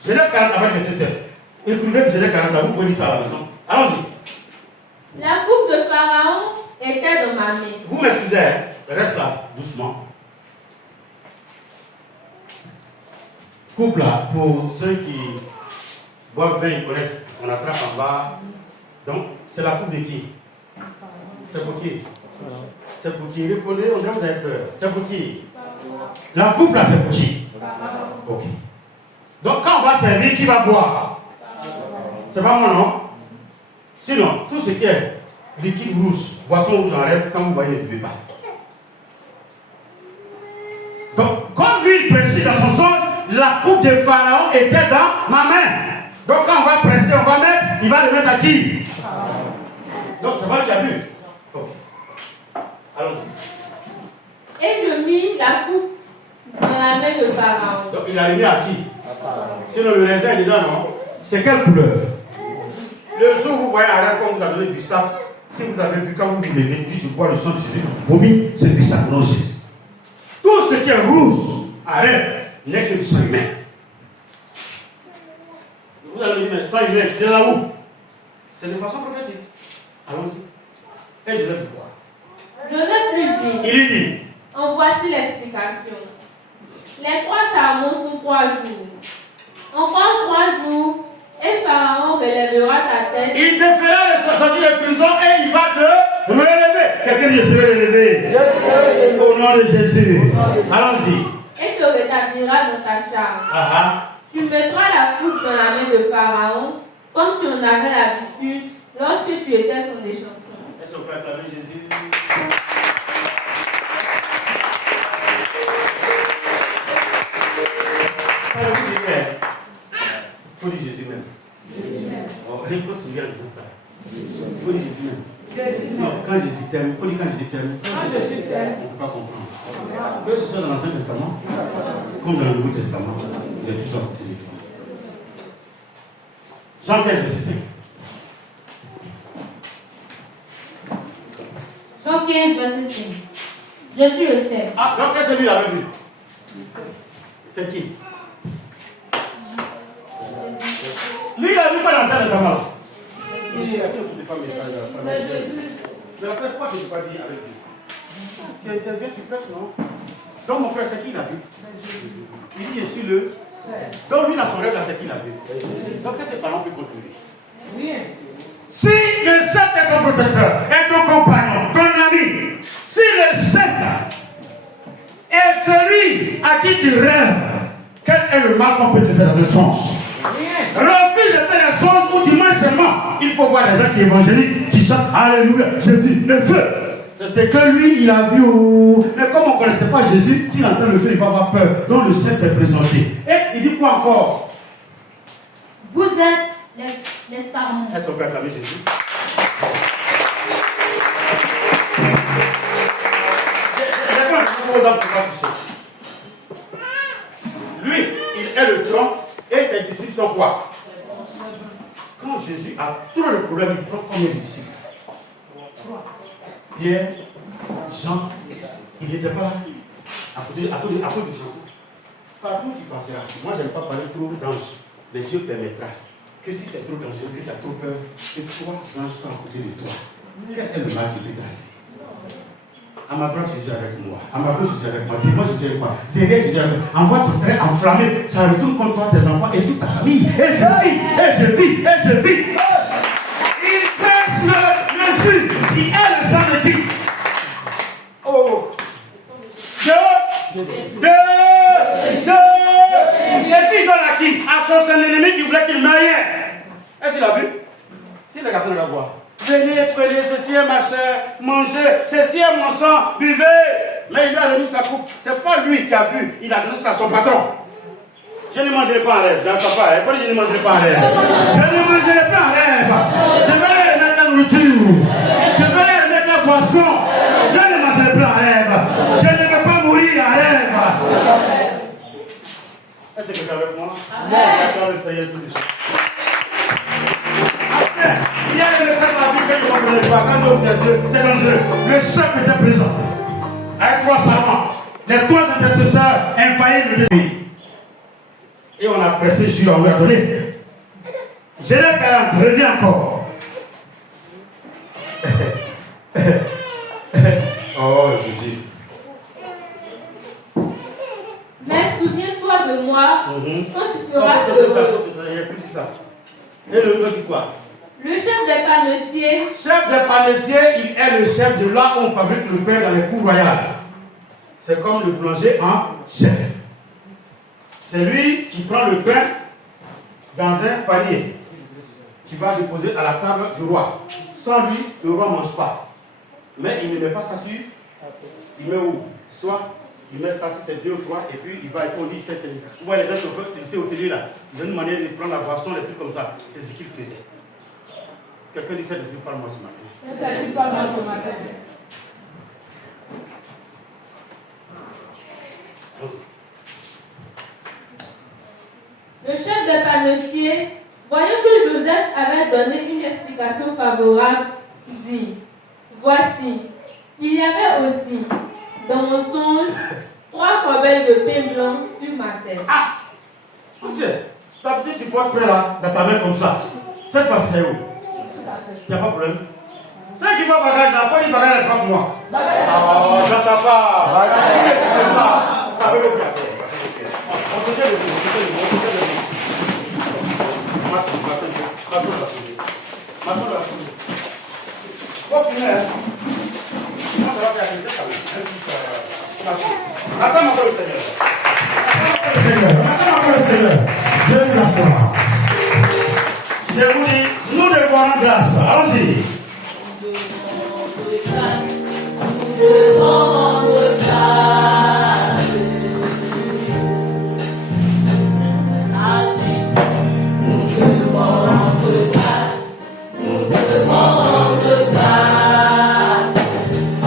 Genèse 40 à partir du verset 7. Écrivez que Genèse 40, vous pouvez lire ça à la maison. Allons-y. La coupe de Pharaon était dans ma main. Vous m'excusez, hein? Reste là, doucement. Coupe là, pour ceux qui boivent vin, ils connaissent. On attrape en bas. Donc, c'est la coupe de qui? C'est pour qui? C'est pour qui? Répondez, on dirait que vous avez peur. C'est pour qui? La coupe là, c'est pour qui? Ok. Donc, quand on va servir, qui va boire? C'est pas moi, non? Sinon, tout ce qui est liquide rouge, boisson rouge en rêve, quand vous voyez, ne buvez pas. Donc, comme lui, il précise dans son songe, la coupe de Pharaon était dans ma main. Donc, quand on va presser, on va mettre, il va le mettre à qui? Donc, c'est pas lui qui a bu. Ok. Allons-y. Et je mis la coupe dans la main de Pharaon. Donc, il a remis à qui? Sinon, le raisin est dedans, non? C'est quelle couleur? Le jour où vous voyez un rêve, quand vous avez bu ça, si vous avez bu, quand vous vous levez, vous dites, je bois le sang de Jésus, vomit, c'est du sang, non Jésus. Tout ce qui est rouge, à rêve, n'est que du sang humain. Vous allez dire, mais sang humain, il est là où? C'est de façon prophétique. Allons-y. Et Joseph dit quoi? Joseph lui dit, Il lui dit, en voici l'explication. Les 3 sarments sont 3 jours. Encore 3 jours, et Pharaon relèvera ta tête. il te fera sortir de prison et il va te relever. Quelqu'un dit, je serai relevé. Au nom de Jésus. Allons-y. Et te rétablira dans ta charge. Tu mettras la coupe dans la main de Pharaon, comme tu en avais l'habitude lorsque tu étais son échanson. Est-ce qu'on peut acclamer Jésus? Il faut dire Jésus même. Oh, il faut se souvenir en disant ça. Il faut dire Jésus même. Non, quand Jésus t'aime, il faut dire quand Jésus t'aime. On ne peut pas comprendre. Que ce soit dans l'Ancien Testament, comme dans le Nouveau Testament, il y a tout ça. Jean 15, verset 5. Jean 15, verset 5. Je suis le cep. Ah, donc qu'est-ce que lui avait vu? C'est qui? Lui, il a vu pas dans l'Ancien Testament. Il dit, tu pas mais la seule fois que tu ne peux pas dire avec lui. Tu interviens, tu prêches, non? Donc mon frère, c'est qui il a vu? Il dit, je suis le. Donc lui, dans son rêve, là, c'est qui il a vu? Donc qu'est-ce que ses parents peuvent contribuer? Si le Seigneur est ton protecteur, est ton compagnon, ton ami, si le Seigneur est celui à qui tu rêves, quel est le mal qu'on peut te faire dans ce sens? Refuse de faire les gens qui évangélisent, qui chantent Alléluia, Jésus, le feu. C'est que lui, il a vu. Mais comme on ne connaissait pas Jésus, s'il entend le feu, il va avoir peur. Donc le chef s'est présenté. Et il dit quoi encore? Vous êtes les sarments. Est-ce qu'on peut acclamer Jésus? Lui, il est le tronc et ses disciples sont quoi? Quand Jésus a trop de problèmes, il prend combien de disciples? Pierre, Jean, ils n'étaient pas là à cause de Jean. Partout tu passeras. Moi, je n'aime pas parler trop d'anges. Mais Dieu permettra que si c'est trop dangereux, que tu as trop peur, que 3 anges soient à côté de toi. Quel est le mal qui peut t'arriver? À ma droite, Jésus est avec moi. À ma gauche, Jésus est avec moi. Devant, Jésus est avec moi. Derrière, Jésus est avec moi. Envoie ton trait enflammé. Ça retourne contre toi, tes enfants et toute ta famille. Et je vis. Il presse le jus qui est le sang de qui? Oh. Deux. Et puis il donne à qui? À son ennemi qui voulait qu'il meure. Est-ce qu'il a bu? Si les garçons ne la boivent. Venez, prenez, ceci est ma chair, mangez, ceci est mon sang, buvez. Mais il lui a donné sa coupe. Ce n'est pas lui qui a bu, il a donné ça à son patron. Je ne mangerai pas en rêve, j'entends pas. Il faut dire que je ne mangerai pas en rêve. Je ne mangerai pas en rêve. Je vais leur remettre la nourriture. Je vais leur remettre la boisson. Je ne mangerai pas en rêve. Je ne vais pas mourir en rêve. Est-ce que tu es avec moi? Amen. Le Seigneur tout de suite. Il y a le message de la Bible que vous ne comprenez pas. Quand Dieu tes yeux, c'est dangereux. Le chef était présent. Avec 3 serments. Les 3 intercesseurs infaillibles de lui. Et on a pressé Jules, on lui a donné. Genèse 40, je reviens encore. Oh Jésus. Mais souviens-toi de moi quand tu feras Il n'y a plus de ça. Et le nom dit quoi? Le chef des panetiers. Chef des panetiers, il est le chef de là où on fabrique le pain dans les cours royales. C'est comme le boulanger en chef. C'est lui qui prend le pain dans un panier qui va déposer à la table du roi. Sans lui, le roi ne mange pas. Mais il ne met pas ça sur. Il met où? Soit il met ça sur ses 2 ou 3 et puis il va répondre. Vous voyez les gens ici au télé là, ils ont une manière de prendre la boisson, des trucs comme ça. C'est ce qu'il faisait. Quelqu'un dit ça depuis par moi ce matin. Le chef des panetiers, voyant que Joseph avait donné une explication favorable, dit: voici, il y avait aussi dans mon songe 3 corbeilles de pain blanc sur ma tête. Ah! Monsieur, ta petite tu portes pain là, dans ta main comme ça. Cette fois-ci, c'est où? Il n'y a pas de problème. Ceux qui vont bagage là, faut dire bagage, c'est pas pour moi. Oh, je ne sais pas. On se tient le bout. Attends encore le Seigneur. Attends le Seigneur. Dieu nous grâce. Je vous dis, nous devons rendre grâce. Allons-y. Nous devons rendre grâce à Jésus. Nous devons rendre grâce. Nous devons rendre grâce.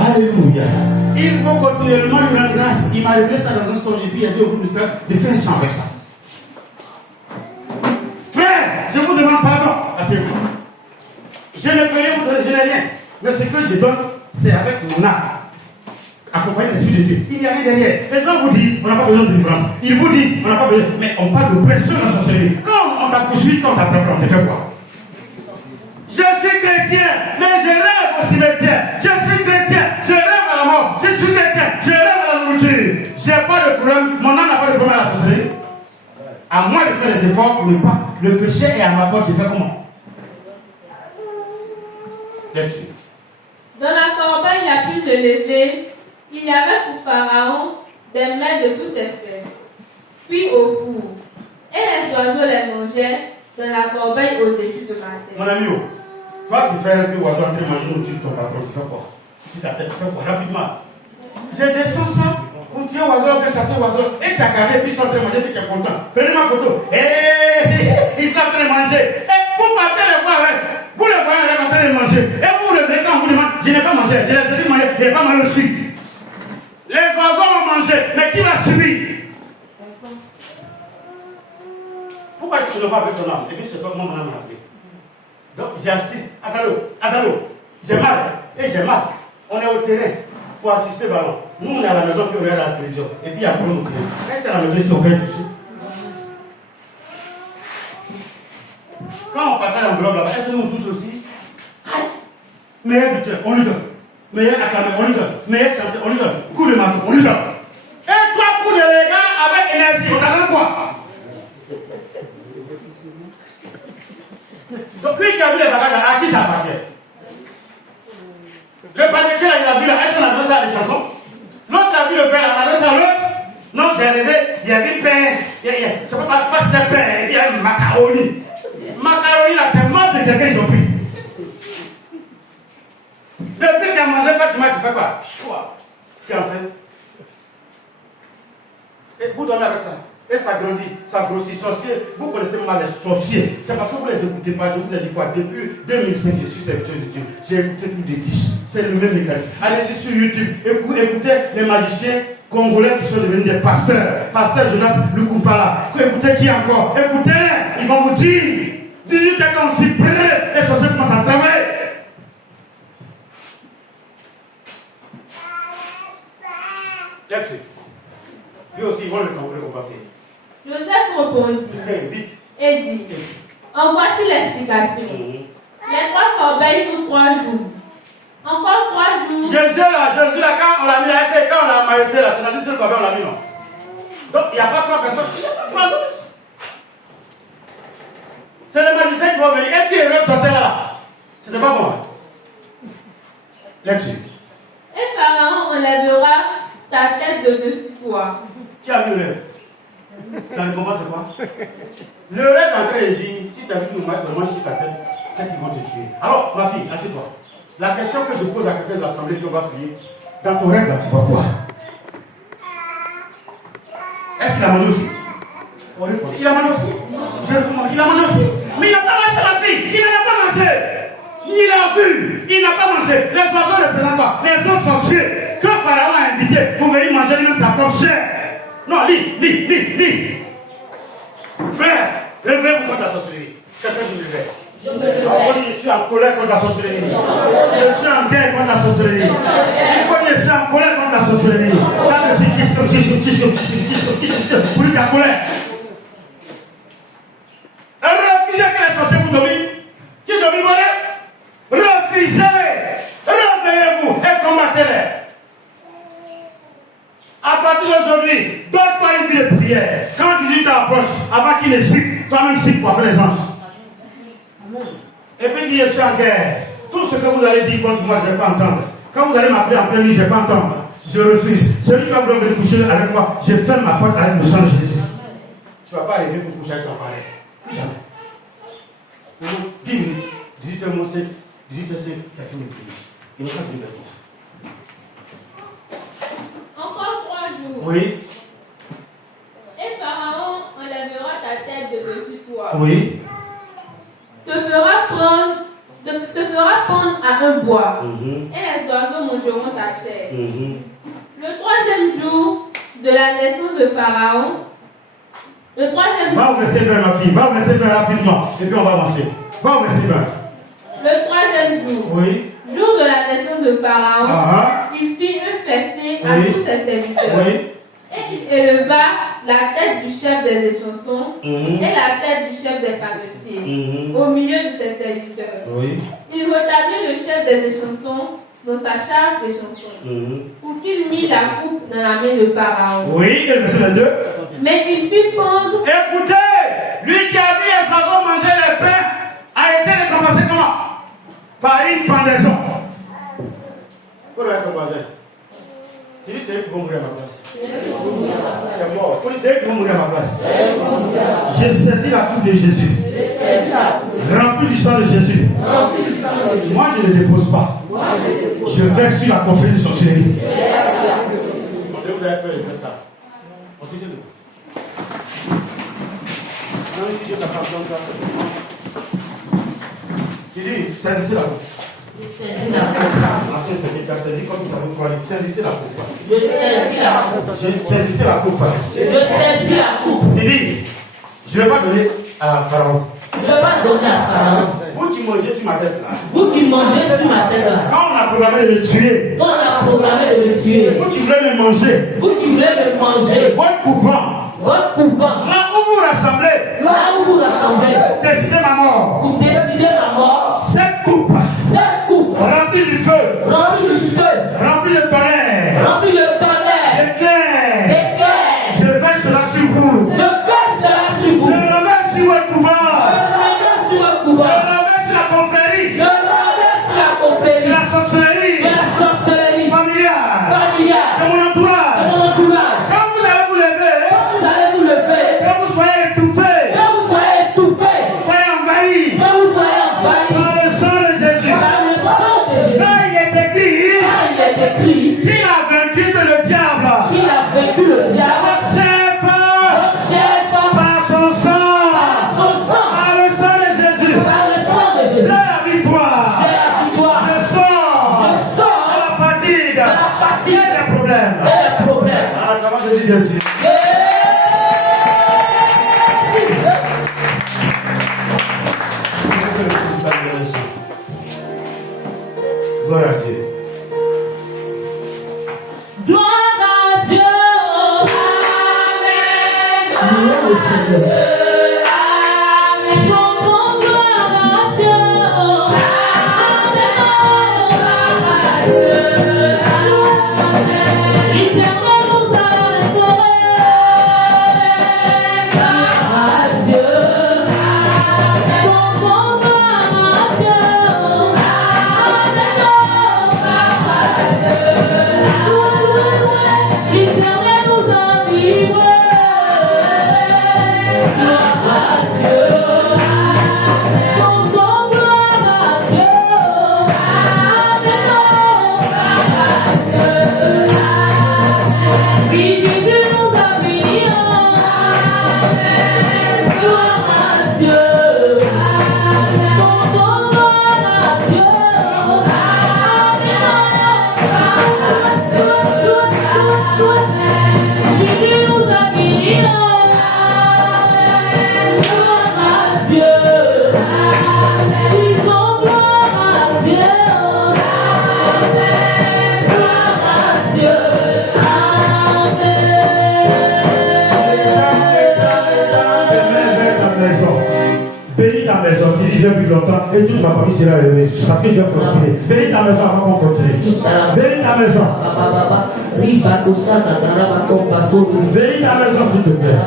Alléluia. Il faut continuellement lui rendre grâce. Il m'a révélé ça dans un songe et puis il a dit au groupe de faire un chant avec ça. Frère, je vous demande pardon. Asseyez-vous. Je ne peux rien vous donner, je n'ai rien. Mais ce que je donne, c'est avec mon âme. Accompagné de l'Esprit de Dieu. Il n'y a rien derrière. Les gens vous disent, on n'a pas besoin de délivrance. Ils vous disent, on n'a pas besoin. Mais on parle de pression dans son cerveau. Quand on t'a poursuivi, quand on t'a attrapé, on te fait quoi? Je suis chrétien, mais je rêve au cimetière. Je suis chrétien, je rêve à la mort. Je suis chrétien, je rêve à la nourriture. Je n'ai pas de problème, mon âme n'a pas de problème à la société. À moi de faire des efforts pour ne pas. Le péché est à ma porte, je fais comment? Lecture. Dans la corbeille la plus élevée, il y avait pour Pharaon des mets de toute espèce, puis au four. Et les oiseaux les mangeaient dans la corbeille au-dessus de ma tête. Mon ami, Toi, tu fais un peu oiseau en train de manger au-dessus de ton patron, tu fais quoi? Tu ta tête, tu fais quoi? Rapidement. Je descends ça. On tient oiseau, on vient chasser oiseau. Et tu as gardé, puis ils sont en train de manger, puis tu es content. Prenez ma photo. Ils sont en train de manger. Et vous partez les voir avec. Vous les voyez en train de manger. Et vous revenez quand vous demandez, je n'ai pas mangé. Je l'ai dit manger, je n'ai pas mangé aussi. Les oiseaux ont mangé, mais qui va subir? Pourquoi tu ne vas pas avec ton âme? Et puis c'est pas moi, mon âme m'a appelé. Donc j'assiste. Attends, j'ai mal. Et j'ai mal. On est au terrain pour assister au ballon. Nous, on est à la maison, puis on regarde à la télévision. Et puis il y a un problème au terrain. Est-ce qu'à la maison, ici, on peut être touché? Quand on partage l'enveloppe là-bas, est-ce que nous on touche aussi? Meilleur buteur, on lui donne. Meilleur acclamé, on lui donne. Meilleur santé, on lui donne. Coup de marteau, on lui donne. Et toi, coup de regard avec énergie, on t'a donné quoi? Donc lui qui a vu les bagages, à qui ça appartient? Le panier il a vu là, est-ce qu'on a donné ça à des chansons? L'autre a vu le père, on a donné ça à l'autre? Non, j'ai rêvé, il y avait pain, c'est pas c'était pain, il y a macaroni. Macaroni là, c'est mort de quelqu'un, ils ont pris. Depuis qu'il a mangé, tu fais quoi? Choix. Tu es enceinte. Et vous dormez avec ça. Et ça grandit, ça grossit. Sorcier, vous connaissez mal les sorciers. C'est parce que vous ne les écoutez pas. Je vous ai dit quoi? Depuis 2005, je suis serviteur de Dieu. J'ai écouté plus de 10. C'est le même mécanisme. Allez-y sur YouTube. Écoutez les magiciens congolais qui sont devenus des pasteurs. Pasteur Jonas Lukumpala. Écoutez qui encore? Écoutez, ils vont vous dire. 18 ans quand on s'y prête, les sorciers commencent à travailler. Là-dessus. Lui aussi, ils vont le passer. Joseph répondit et dit, en voici l'explication. Les 3 corbeilles pour 3 jours. Encore 3 jours. Jésus là, quand on l'a mis là, c'est quand on l'a majorité là, c'est dans une seule corbeille, on l'a mis non. Donc il n'y a pas 3 personnes, il n'y a pas 3 hommes. C'est les magiciens qui vont venir. Et si les autres sortaient là, c'était pas bon. Là-dessus. Et Pharaon enlèvera ta tête de dessus toi. Qui a vu le rêve? Ça ne comprend c'est quoi? Le rêve en train de dire, si tu as vu que le mange sur ta tête, c'est qu'ils vont te tuer. Alors, ma fille, assieds-toi. La question que je pose à quelqu'un de l'assemblée qu'on va prier, dans ton rêve là, tu vois quoi? Est-ce qu'il a mangé aussi? On répond. Il a mangé aussi? Je réponds, il a mangé aussi. Mais il n'a pas mangé, ma fille. Il n'en a pas mangé. Il a vu. Il n'a pas mangé. Les oiseaux représentent quoi? Les autres sorciers que Pharaon a invités pour venir manger lui-même sa propre chair. Non, lis. Frère, levez-vous contre la sorcellerie. Quelqu'un qui me lève. Je suis en colère contre la sorcellerie. Je suis en guerre contre la sorcellerie. Je suis en colère contre la sorcellerie. Pour lui, ta colère. Refusez que les sorciers vous dominent. Qui domine vos rêves? Refusez. Réveillez-vous et combattez-les. À partir d'aujourd'hui, donne-toi une vie de prière. Quand 18 ans approche, avant qu'il ne cite, toi-même cite pour appeler les anges. Et puis je suis en guerre. Tout ce que vous allez dire contre moi, je ne vais pas entendre. Quand vous allez m'appeler en pleine nuit, je ne vais pas entendre. Je refuse. Celui qui va vouloir venir coucher avec moi, je ferme ma porte avec le sang de Jésus. Tu ne vas pas arriver pour coucher avec ton pareil. Jamais. 10 minutes, 18h05, 18h05, tu as fini de prier. Il n'est pas venu vers toi. Encore 3 jours. Oui. Et Pharaon enlèvera ta tête de dessus toi. Oui. Te fera pendre à un bois. Et les oiseaux mangeront ta chair. Le 3e jour de la naissance de Pharaon. Le 3e Va au verset 20, ma fille. Va au verset 20 rapidement. Et puis on va avancer. Va au verset 20. Le 3e jour. Oui. Jour de la naissance de Pharaon. Il fit un festin à tous ses serviteurs. Oui. Et il éleva la tête du chef des échansons et la tête du chef des panetiers au milieu de ses serviteurs. Oui. Il rétablit le chef des échansons dans sa charge des chansons pour qu'il mit la coupe dans la main de Pharaon. Oui, et le verset 22. Mais il fit pendre. Écoutez, lui qui a vu les oiseaux manger les pains a été récompensé comment? Par une pendaison. Faut le ton voisin. Tu dis c'est eux qui vont mourir à ma place. C'est mort. Faut dire c'est eux qui vont mourir à ma place. J'ai saisi la coupe de Jésus. Rempli du sang de Jésus. Moi, je ne dépose pas. Je vais sur la confrérie de sorcellerie. Vous avez peur de faire ça. On s'est dit nous. Non, ici, Dieu t'a pas besoin de ça. Il dit, saisissez la coupe. Je saisis la coupe. L'ancien Seigneur t'a saisi comme ça vous croyez. Saisissez la coupe. Je saisis la coupe. Saisissez la coupe. Je saisis la coupe. Il dit, je ne vais pas donner à Pharaon. Je ne vais pas donner à Pharaon. Vous qui mangez sur ma tête là. Vous qui mangez sur ma tête là. Quand on a programmé de me tuer. Quand on a programmé de me tuer. Vous qui voulez me manger. Vous qui voulez me manger. Votre couvent. Votre couvent. Là où vous rassemblez. Là où vous rassemblez. Décidez ma mort. Vous décidez la mort. Cette coupe. Cette coupe. Remplie du feu. Remplie du feu. Remplie de tonnerre. Remplie de tonnerre. D'éclairs. D'éclairs. Je vais cela sur vous. Je fais cela sur vous. Je renverse sur votre couvent. Je renverse sur votre couvent. Je renverse sur la confrérie. Je renverse sur la De confrérie. la sorcellerie. De la sorcellerie. Familiale. Familiale. De mon De entourage. mon entourage. Quand vous allez vous lever. Vous allez vous lever. Que vous soyez étouffés. Que vous soyez étouffés. Soyez envahis. Que vous soyez envahis. Par le sang de Jésus. Par le sang de Jésus. Là, il est écrit. Car il est écrit Qu'il a vaincu le diable. qu'il a vaincu le diable. Chef. Votre chef. Par son sang. Par son sang. Par le sang de Jésus. Par le sang de J'ai Jésus. la victoire. J'ai la victoire. Je sors. Je sors de la fatigue. de la fatigue. Et des problèmes. Et les problèmes. Alors, comment Jésus dit ainsi? Gloire à Dieu. Gloire à Dieu. Amen. Louons le Seigneur. Chantons gloire à Dieu. Amen. L'Éternel nous a restaurés. Gloire à Dieu. Chantons gloire à Dieu. L'Éternel nous a livrés. Gloire à Dieu. Chantons gloire à Dieu. Oui, Jésus nous a bénis. Gloire à Dieu. Chantons gloire à Dieu. Jésus nous a guéris. Gloire à Dieu. Disons gloire à Dieu. Gloire à Dieu. Bénis ta maison, tu dis je vais vivre longtemps et toute ma famille sera heureuse parce que Dieu a prospéré. Bénis ta maison avant qu'on continue. Bénis ta maison. Bénis ta maison s'il te plaît.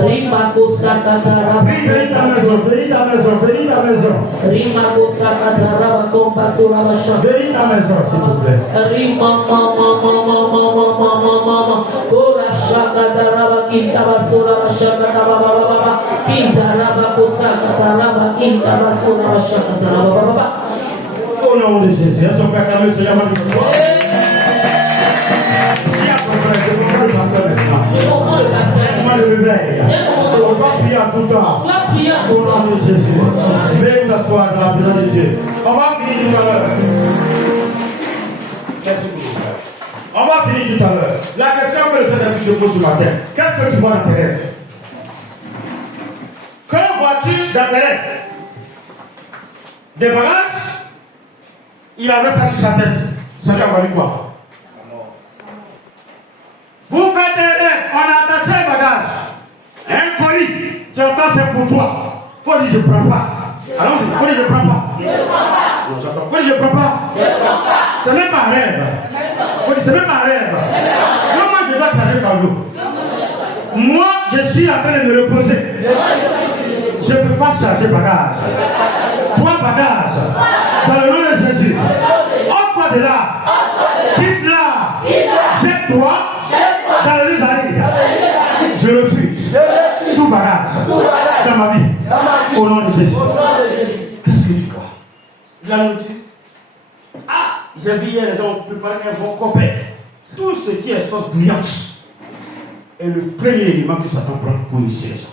Oui, bénis ta maison, bénis ta maison, bénis ta maison. Bénis ta maison s'il te plaît. Au nom de Jésus, est-ce qu'on peut acclamer le Seigneur ce soir? Dis à ton frère, je comprends le pasteur maintenant. Comment le réveil? On va prier à tout temps. Au nom de Jésus. Veuillez vous asseoir dans la présence de Dieu. On va finir tout à l'heure. Merci beaucoup, frère. On va finir tout à l'heure. La question que le Seigneur te pose ce matin, qu'est-ce que tu vois dans tes rêves? Que vois-tu dans tes rêves? Des bagages? Il avait ça sur sa tête. Ça lui a valu quoi? Vous faites des rêves, on a attaché un bagage. Un colis, tu entends c'est pour toi. Faut dire je prends pas. Allons-y, faut dire je prends pas. Non, j'entends. Faut dire je prends pas. C'est même pas un rêve. Faut dire c'est même pas un rêve. Comment je dois changer fardeau? Moi, je suis en train de me reposer. Je ne peux pas charger bagage. Toi, bagage. Dans le nom de Jésus. Ôte-toi de là. Quitte-la. Jette-toi. Dans le Isaïe. Je refuse. Tout bagage. Dans ma vie. Au nom de Jésus. Qu'est-ce que tu vois? La J'ai vu hier les gens préparer un bon copain. Tout ce qui est sauce bouillante est le premier élément que Satan prend pour initier les gens.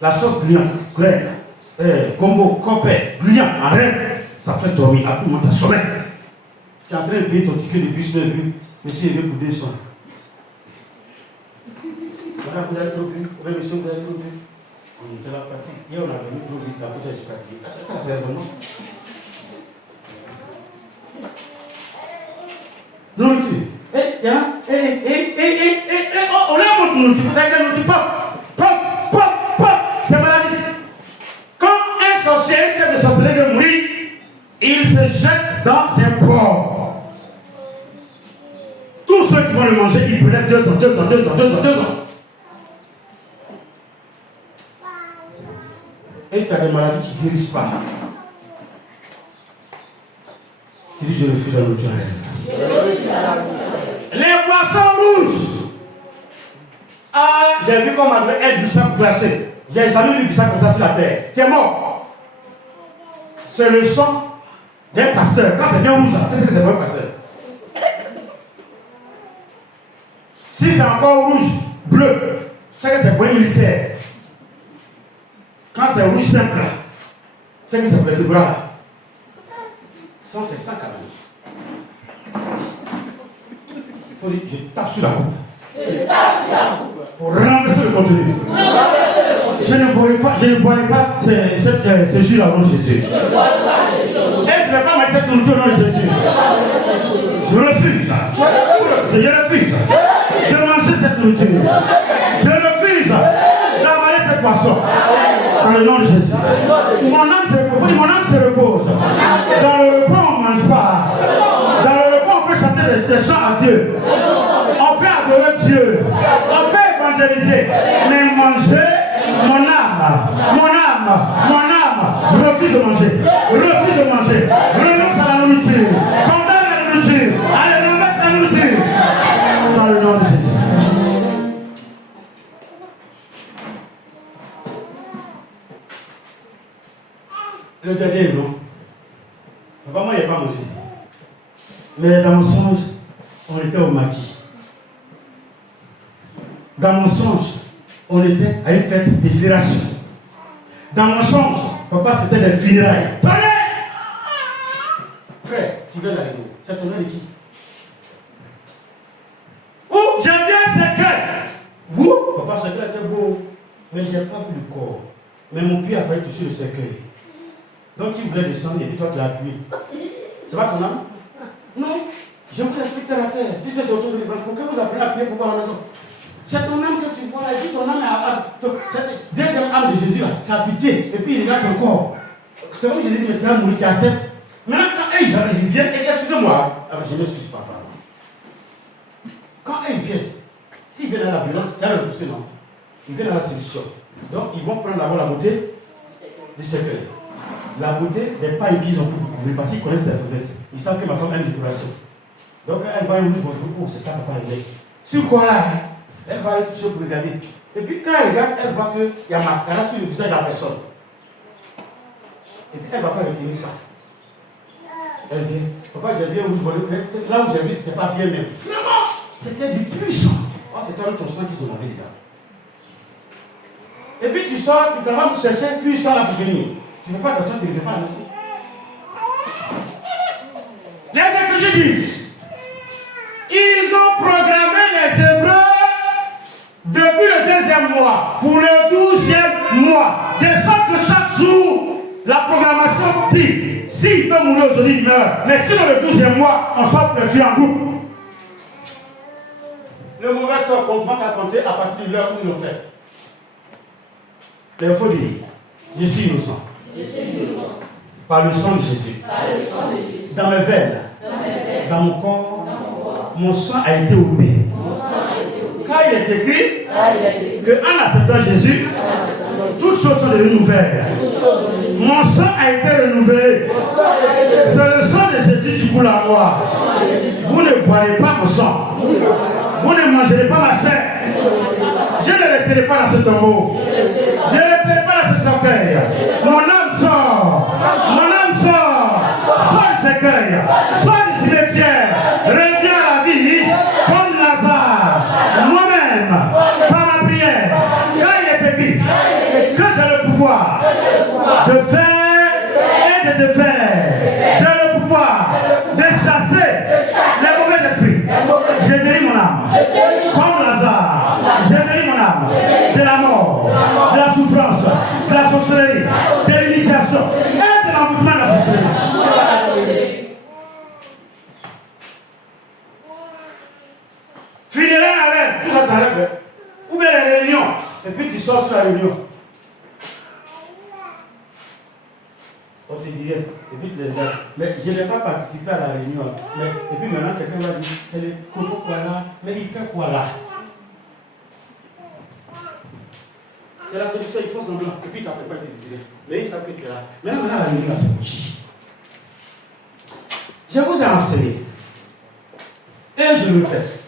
La sauce bouillante, graine, combo, copain, bouillant, en rêve, ça fait dormir. À tout le monde, t'as sommeil. Tu es en train de payer ton ticket de bus, monsieur est venu pour 200. Madame, vous avez trop bu. Oui, monsieur, vous avez trop bu. C'est la fatigue. Hier, on a venu trop vite, ça pousse à se fatiguer. C'est ça, c'est raisonnement. Nourriture. On a votre nourriture. Vous savez que nourriture, pop. C'est maladie. Quand un sorcier, chef de sorcellerie veut mourir, il se jette dans un corps. Tous ceux qui vont le manger, ils prennent 2 ans. Et tu as des maladies qui ne guérissent pas. Tu dis, je refuse la nourriture à rêve. Les poissons rouges. Ah, j'ai vu qu'on m'avait un bissap glacé. J'ai jamais vu un bissap comme ça sur la terre. Tu es mort. C'est le sang d'un pasteur. Quand c'est bien rouge, qu'est-ce que c'est pour un pasteur? Si c'est encore rouge, bleu, c'est que c'est pour un militaire. Quand c'est rouge simple, c'est que c'est pour les bras. Sans c'est ça quand même. Je tape sur la coupe. Pour renverser le contenu. Je ne boirai pas ce jus-là au nom de Jésus. Et je ne vais pas manger cette nourriture au nom de Jésus. Je refuse. Je refuse de manger cette nourriture. Je refuse d'avaler ce poisson. Dans le nom de Jésus. Mon âme se repose. Dans le repas, on ne mange pas. Dans le repas, on peut chanter des chants à Dieu. On peut adorer Dieu. On peut évangéliser. Mais manger, mon âme refuse de manger. Renonce à la nourriture. Condamne la nourriture. Allez, renverse la nourriture. Dans le nom de Jésus. Le dernier, non. Papa, moi, il n'y a pas mangé. Mais dans mon songe, on était au maquis. Dans mon songe, on était à une fête d'expiration. Dans mon songe, papa, c'était des funérailles. Tonnerre! Frère, tu viens d'arriver. C'est tonnerre de qui? Oh, j'ai vu un cercueil. Vous? Papa, ce cercueil était beau. Mais je n'ai pas vu le corps. Mais mon pied a failli toucher le cercueil. Donc il voulait descendre et puis toi tu l'as appuyé. C'est pas ton âme? Non. Je vous explique terre à terre. Puis c'est autour de l'évangile. Pourquoi vous apprenez à prier pour voir la maison? C'est ton âme que tu vois là. Et puis ton âme est deuxième âme de Jésus là. C'est la pitié. Et puis il regarde ton corps. C'est comme Jésus dit, mais tu vas mourir, tu acceptes. Maintenant quand ils viennent, excusez-moi. Ah ben je m'excuse pas. Quand ils viennent, s'ils viennent à la violence, tu as le pousser, non? Ils viennent à la séduction. Donc ils vont prendre d'abord la beauté du cercueil. La beauté des pailles qu'ils ont pu découvrir parce qu'ils connaissent tes faiblesses. Ils savent que ma femme a une décoration. Donc elle va rouge, oh, c'est ça, papa, il est. Sur quoi là, elle va aller toucher pour regarder. Et puis quand elle regarde, elle voit qu'il y a mascara sur le visage de la personne. Et puis elle ne va pas retirer ça. Elle vient. Papa, j'ai vu un rouge, là où j'ai vu, c'était pas bien même. Vraiment, c'était du puissant. Oh, c'est toi ton sang qui te l'avait dit là. Et puis tu sors, tu t'en vas pour chercher un puissant là pour venir. Tu ne fais pas attention, tu ne fais pas la maison. Les Écritures disent, ils ont programmé les Hébreux depuis le 2e mois pour le 12e mois. De sorte que chaque jour, la programmation dit, s'il peut mourir aujourd'hui, il meurt. Mais si dans le 12e mois, on sort le tuer en groupe. Le mauvais sort, on commence à compter à partir de l'heure où ils l'ont fait. Mais il faut dire, je suis innocent. Par le sang de Jésus. Dans mes veines. Dans mon corps. Mon sang a été ôté. Car il est écrit qu'en acceptant Jésus, toutes choses sont devenues nouvelles. Mon sang a été renouvelé. C'est le sang de Jésus qui coule à moi. Vous ne boirez pas mon sang. Vous ne mangerez pas ma chair. Je ne resterai pas dans ce tombeau. Je ne resterai pas dans ce cercueil. Mon âme sort. Mon âme sort. Soit du cercueil, soit du cimetière. s'arrête. Ou bien les réunions. Et puis tu sors sur la réunion. On te dit, et puis tu les regardes. Mais je n'ai pas participé à la réunion. Mais, et puis maintenant, quelqu'un va dire, c'est le Coco quoi là. Mais il fait quoi là? C'est la solution, il faut semblant. Et puis tu n'as pas été désiré. Mais ils savent que tu es là. Maintenant, la réunion va s'aboutir. Je vous ai enseigné. Et je le répète.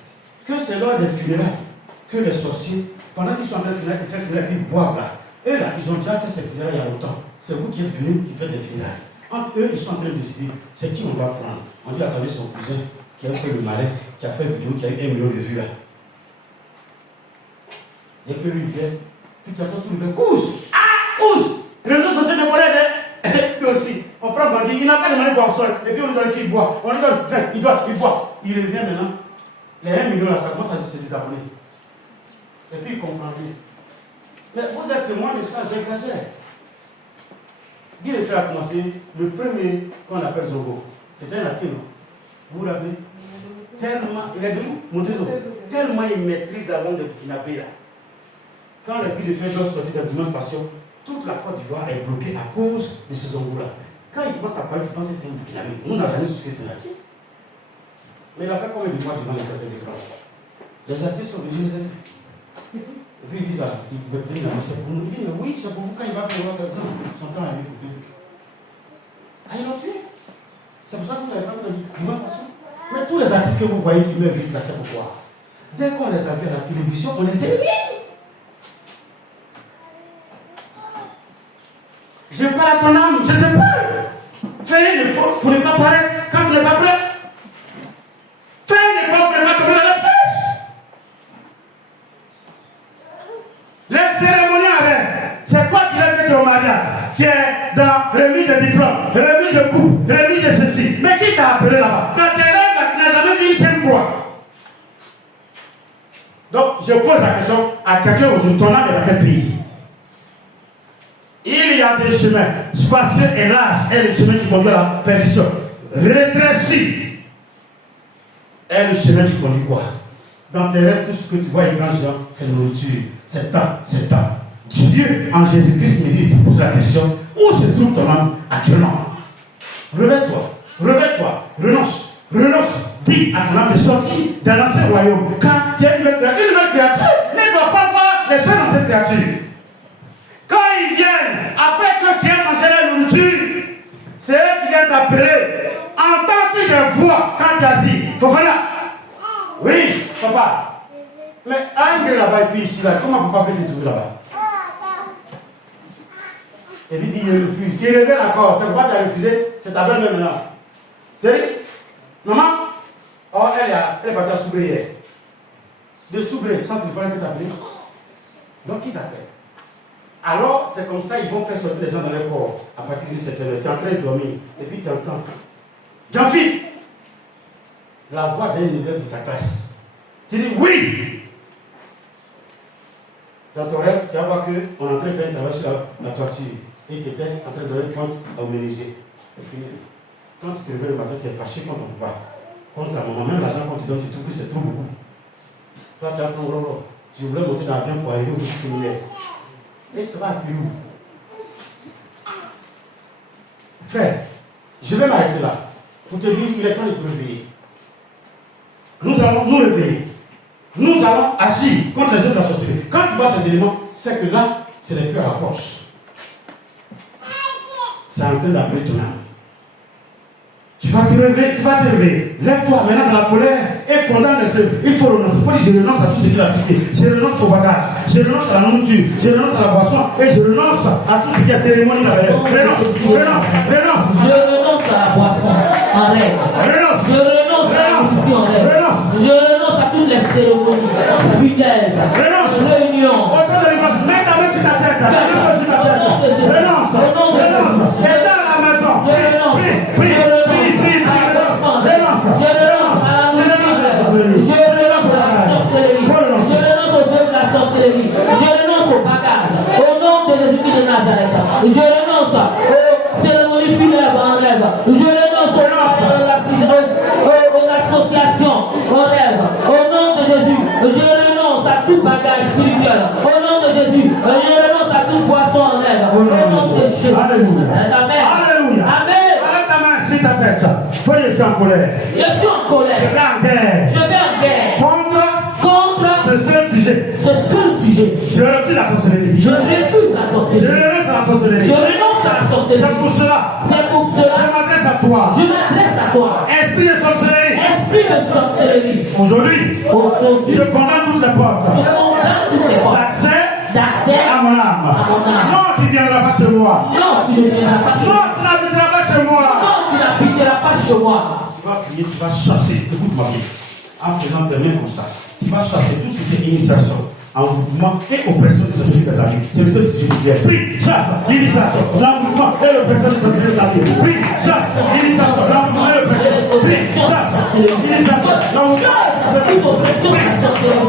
Que c'est lors des funérailles que les sorciers, pendant qu'ils sont en train de finir, ils font funérailles, puis ils boivent là. Eux là, ils ont déjà fait ces funérailles il y a longtemps. C'est vous qui êtes venus qui faites des funérailles. Entre eux, ils sont en train de décider c'est qui on va prendre. On dit attendez son cousin qui a fait le malin, qui a fait une vidéo, qui a eu 1 million de vues là. Dès que lui vient, puis tu attends tout le monde. Cause! Ah! Cause! Réseaux sociaux de collègues, lui aussi. On prend bandit, il n'a pas demandé boire seul. Et puis on lui donne qu'il boit. On lui donne 20, il boit. Il revient maintenant. Les 1 million là, ça commence à se désabonner. Et puis il comprend rien. Mais vous êtes témoin de ça, j'exagère. Guy Lefebvre a commencé le premier qu'on appelle Zogo. C'était un latino. Vous vous rappelez? Tellement, il est de où? Montezo. Tellement il maîtrise la langue de Burkinabé là. Quand le Guy Lefebvre doit sortir de Dimanche Passion, toute la Côte d'Ivoire est bloquée à cause de ce Zongo là. Quand il commence à parler, tu penses que c'est un Burkinabé. Nous, on n'a jamais su que c'est un latino. Mais il a fait combien de mois devant les écrans? Les artistes sont obligés de les aider. Et puis ils disent, il me dit, c'est pour nous. Il dit, mais oui, c'est pour vous quand il va pouvoir faire son temps à lui pour lui. Ah, ils l'ont tué. C'est pour ça que vous n'avez pas vu de passion. Mais tous les artistes que vous voyez qui meurent vite là, c'est pourquoi. Dès qu'on les a vus à la télévision, on les élimine. Je parle à ton âme, je te parle. Fais un effort pour ne pas paraître quand tu n'es pas prêt. Fais un effort pour ne pas tomber dans la pêche. Les cérémonies avec, c'est quoi qui a fait au mariage? Tu es dans remise de diplôme, remise de coupe, remise de ceci. Mais qui t'a appelé là-bas? Dans tes rêves, tu n'as jamais vu une seule croix. Donc, je pose la question à quelqu'un aujourd'hui, ton âme est dans quel pays? Il y a des chemins spacieux et larges, et le chemin qui conduit à la perdition. Rétréci est le chemin qui conduit quoi? Dans tes rêves, tout ce que tu vois, les grands gens, c'est nourriture, c'est temps, c'est temps. Dieu, en Jésus-Christ, me dit, tu poses la question, où se trouve ton âme actuellement? Réveille-toi, renonce, dis à ton âme de sortir dans l'ancien royaume. Quand tu es une nouvelle créature, ne doit pas voir les choses dans cette créature. Quand ils viennent, après que tu aies mangé la nourriture, c'est eux qui viennent t'appeler. Entends-tu des voix quand tu es assis? Fofana? Oui, papa. Mais André là-bas et puis ici, là, comment papa peut te trouver là-bas? Et lui dit, il refuse. Il revient encore. C'est pourquoi tu as refusé? C'est ta belle-mère maintenant. C'est maman? Oh, elle est partie à Soubré hier. De Soubré, sans téléphone, elle peut t'appeler. Donc, qui t'appelle? Alors, c'est comme ça, ils vont faire sortir les gens dans leur corps. À partir de cette heure, tu es en train de dormir. Et puis tu entends. Jean-Philippe, la voix d'un élève de ta classe. Tu dis oui. Dans ton rêve, tu vas voir qu'on est en train de faire un travail sur la toiture. Et tu étais en train de donner compte au menuisier. Quand tu te réveilles le matin, tu es fâché contre ton papa. Contre ta maman. Même l'argent qu'on te donne, tu trouves que c'est trop beaucoup. Toi, tu as ton rôle. Tu voulais monter dans l'avion pour arriver au petit séminaire. Et ça va atterrir où? Frère, je vais m'arrêter là. Pour te dire, il est temps de te réveiller. Nous allons nous réveiller. Nous allons agir contre les œuvres de la sorcellerie. Quand tu vois ces éléments, c'est que là, ce n'est plus à la poche. C'est en train d'appeler ton âme. Tu vas te réveiller, Lève-toi maintenant dans la colère et condamne les œuvres. Il faut renoncer. Il faut dire, je renonce à tout ce qu'il a cité. Je renonce au bagage. Je renonce à la nourriture. Je renonce à la boisson. Et je renonce à tout ce qui est cérémonie là. Renonce. Je renonce à la boisson en rêve. Je renonce à la nourriture en rêve. Je renonce à toutes les cérémonies fidèles. Réunions. Mets ta main sur ta tête. Renonce. Et dans la maison. Prie. Je renonce au bagage. Au nom de Jésus-Christ de Nazareth. Je renonce aux cérémonies funèbres en rêve. Je renonce aux associations en rêve. Au nom de Jésus. Je renonce à suis en colère. Je suis en Je colère. vais en guerre. Je vais en guerre Contre contre ce seul sujet. ce seul sujet. Je refuse la sorcellerie. Je refuse la Je sorcellerie. renonce à la sorcellerie. Je renonce à la C'est sorcellerie. pour cela. C'est pour Je cela m'adresse à toi. je m'adresse à toi. Esprit de sorcellerie. Esprit de sorcellerie. Aujourd'hui, Aujourd'hui, je condamne toutes les portes je condamne toutes les portes d'accès d'accès à mon âme. à mon âme. Non, tu ne viendras pas chez moi. Non, tu ne viendras pas chez Non, moi. tu n'habiteras pas chez moi. Non, tu n'habiteras pas chez moi. Tu vas finir, tu vas chasser, écoute-moi bien, en faisant tes mains comme ça. Tu vas chasser tout ce qui est initiation, envoûtement et oppression de ce spirit de ta vie. C'est le seul sujet qui est. Prie, chasse, initiation, l'envoûtement et l'oppression de ce spirit de ta vie. Prie, chasse, initiation, l'envoûtement et l'oppression. Prie, chasse, initiation, l'envoûtement et l'oppression. Toute oppression de la sorcellerie.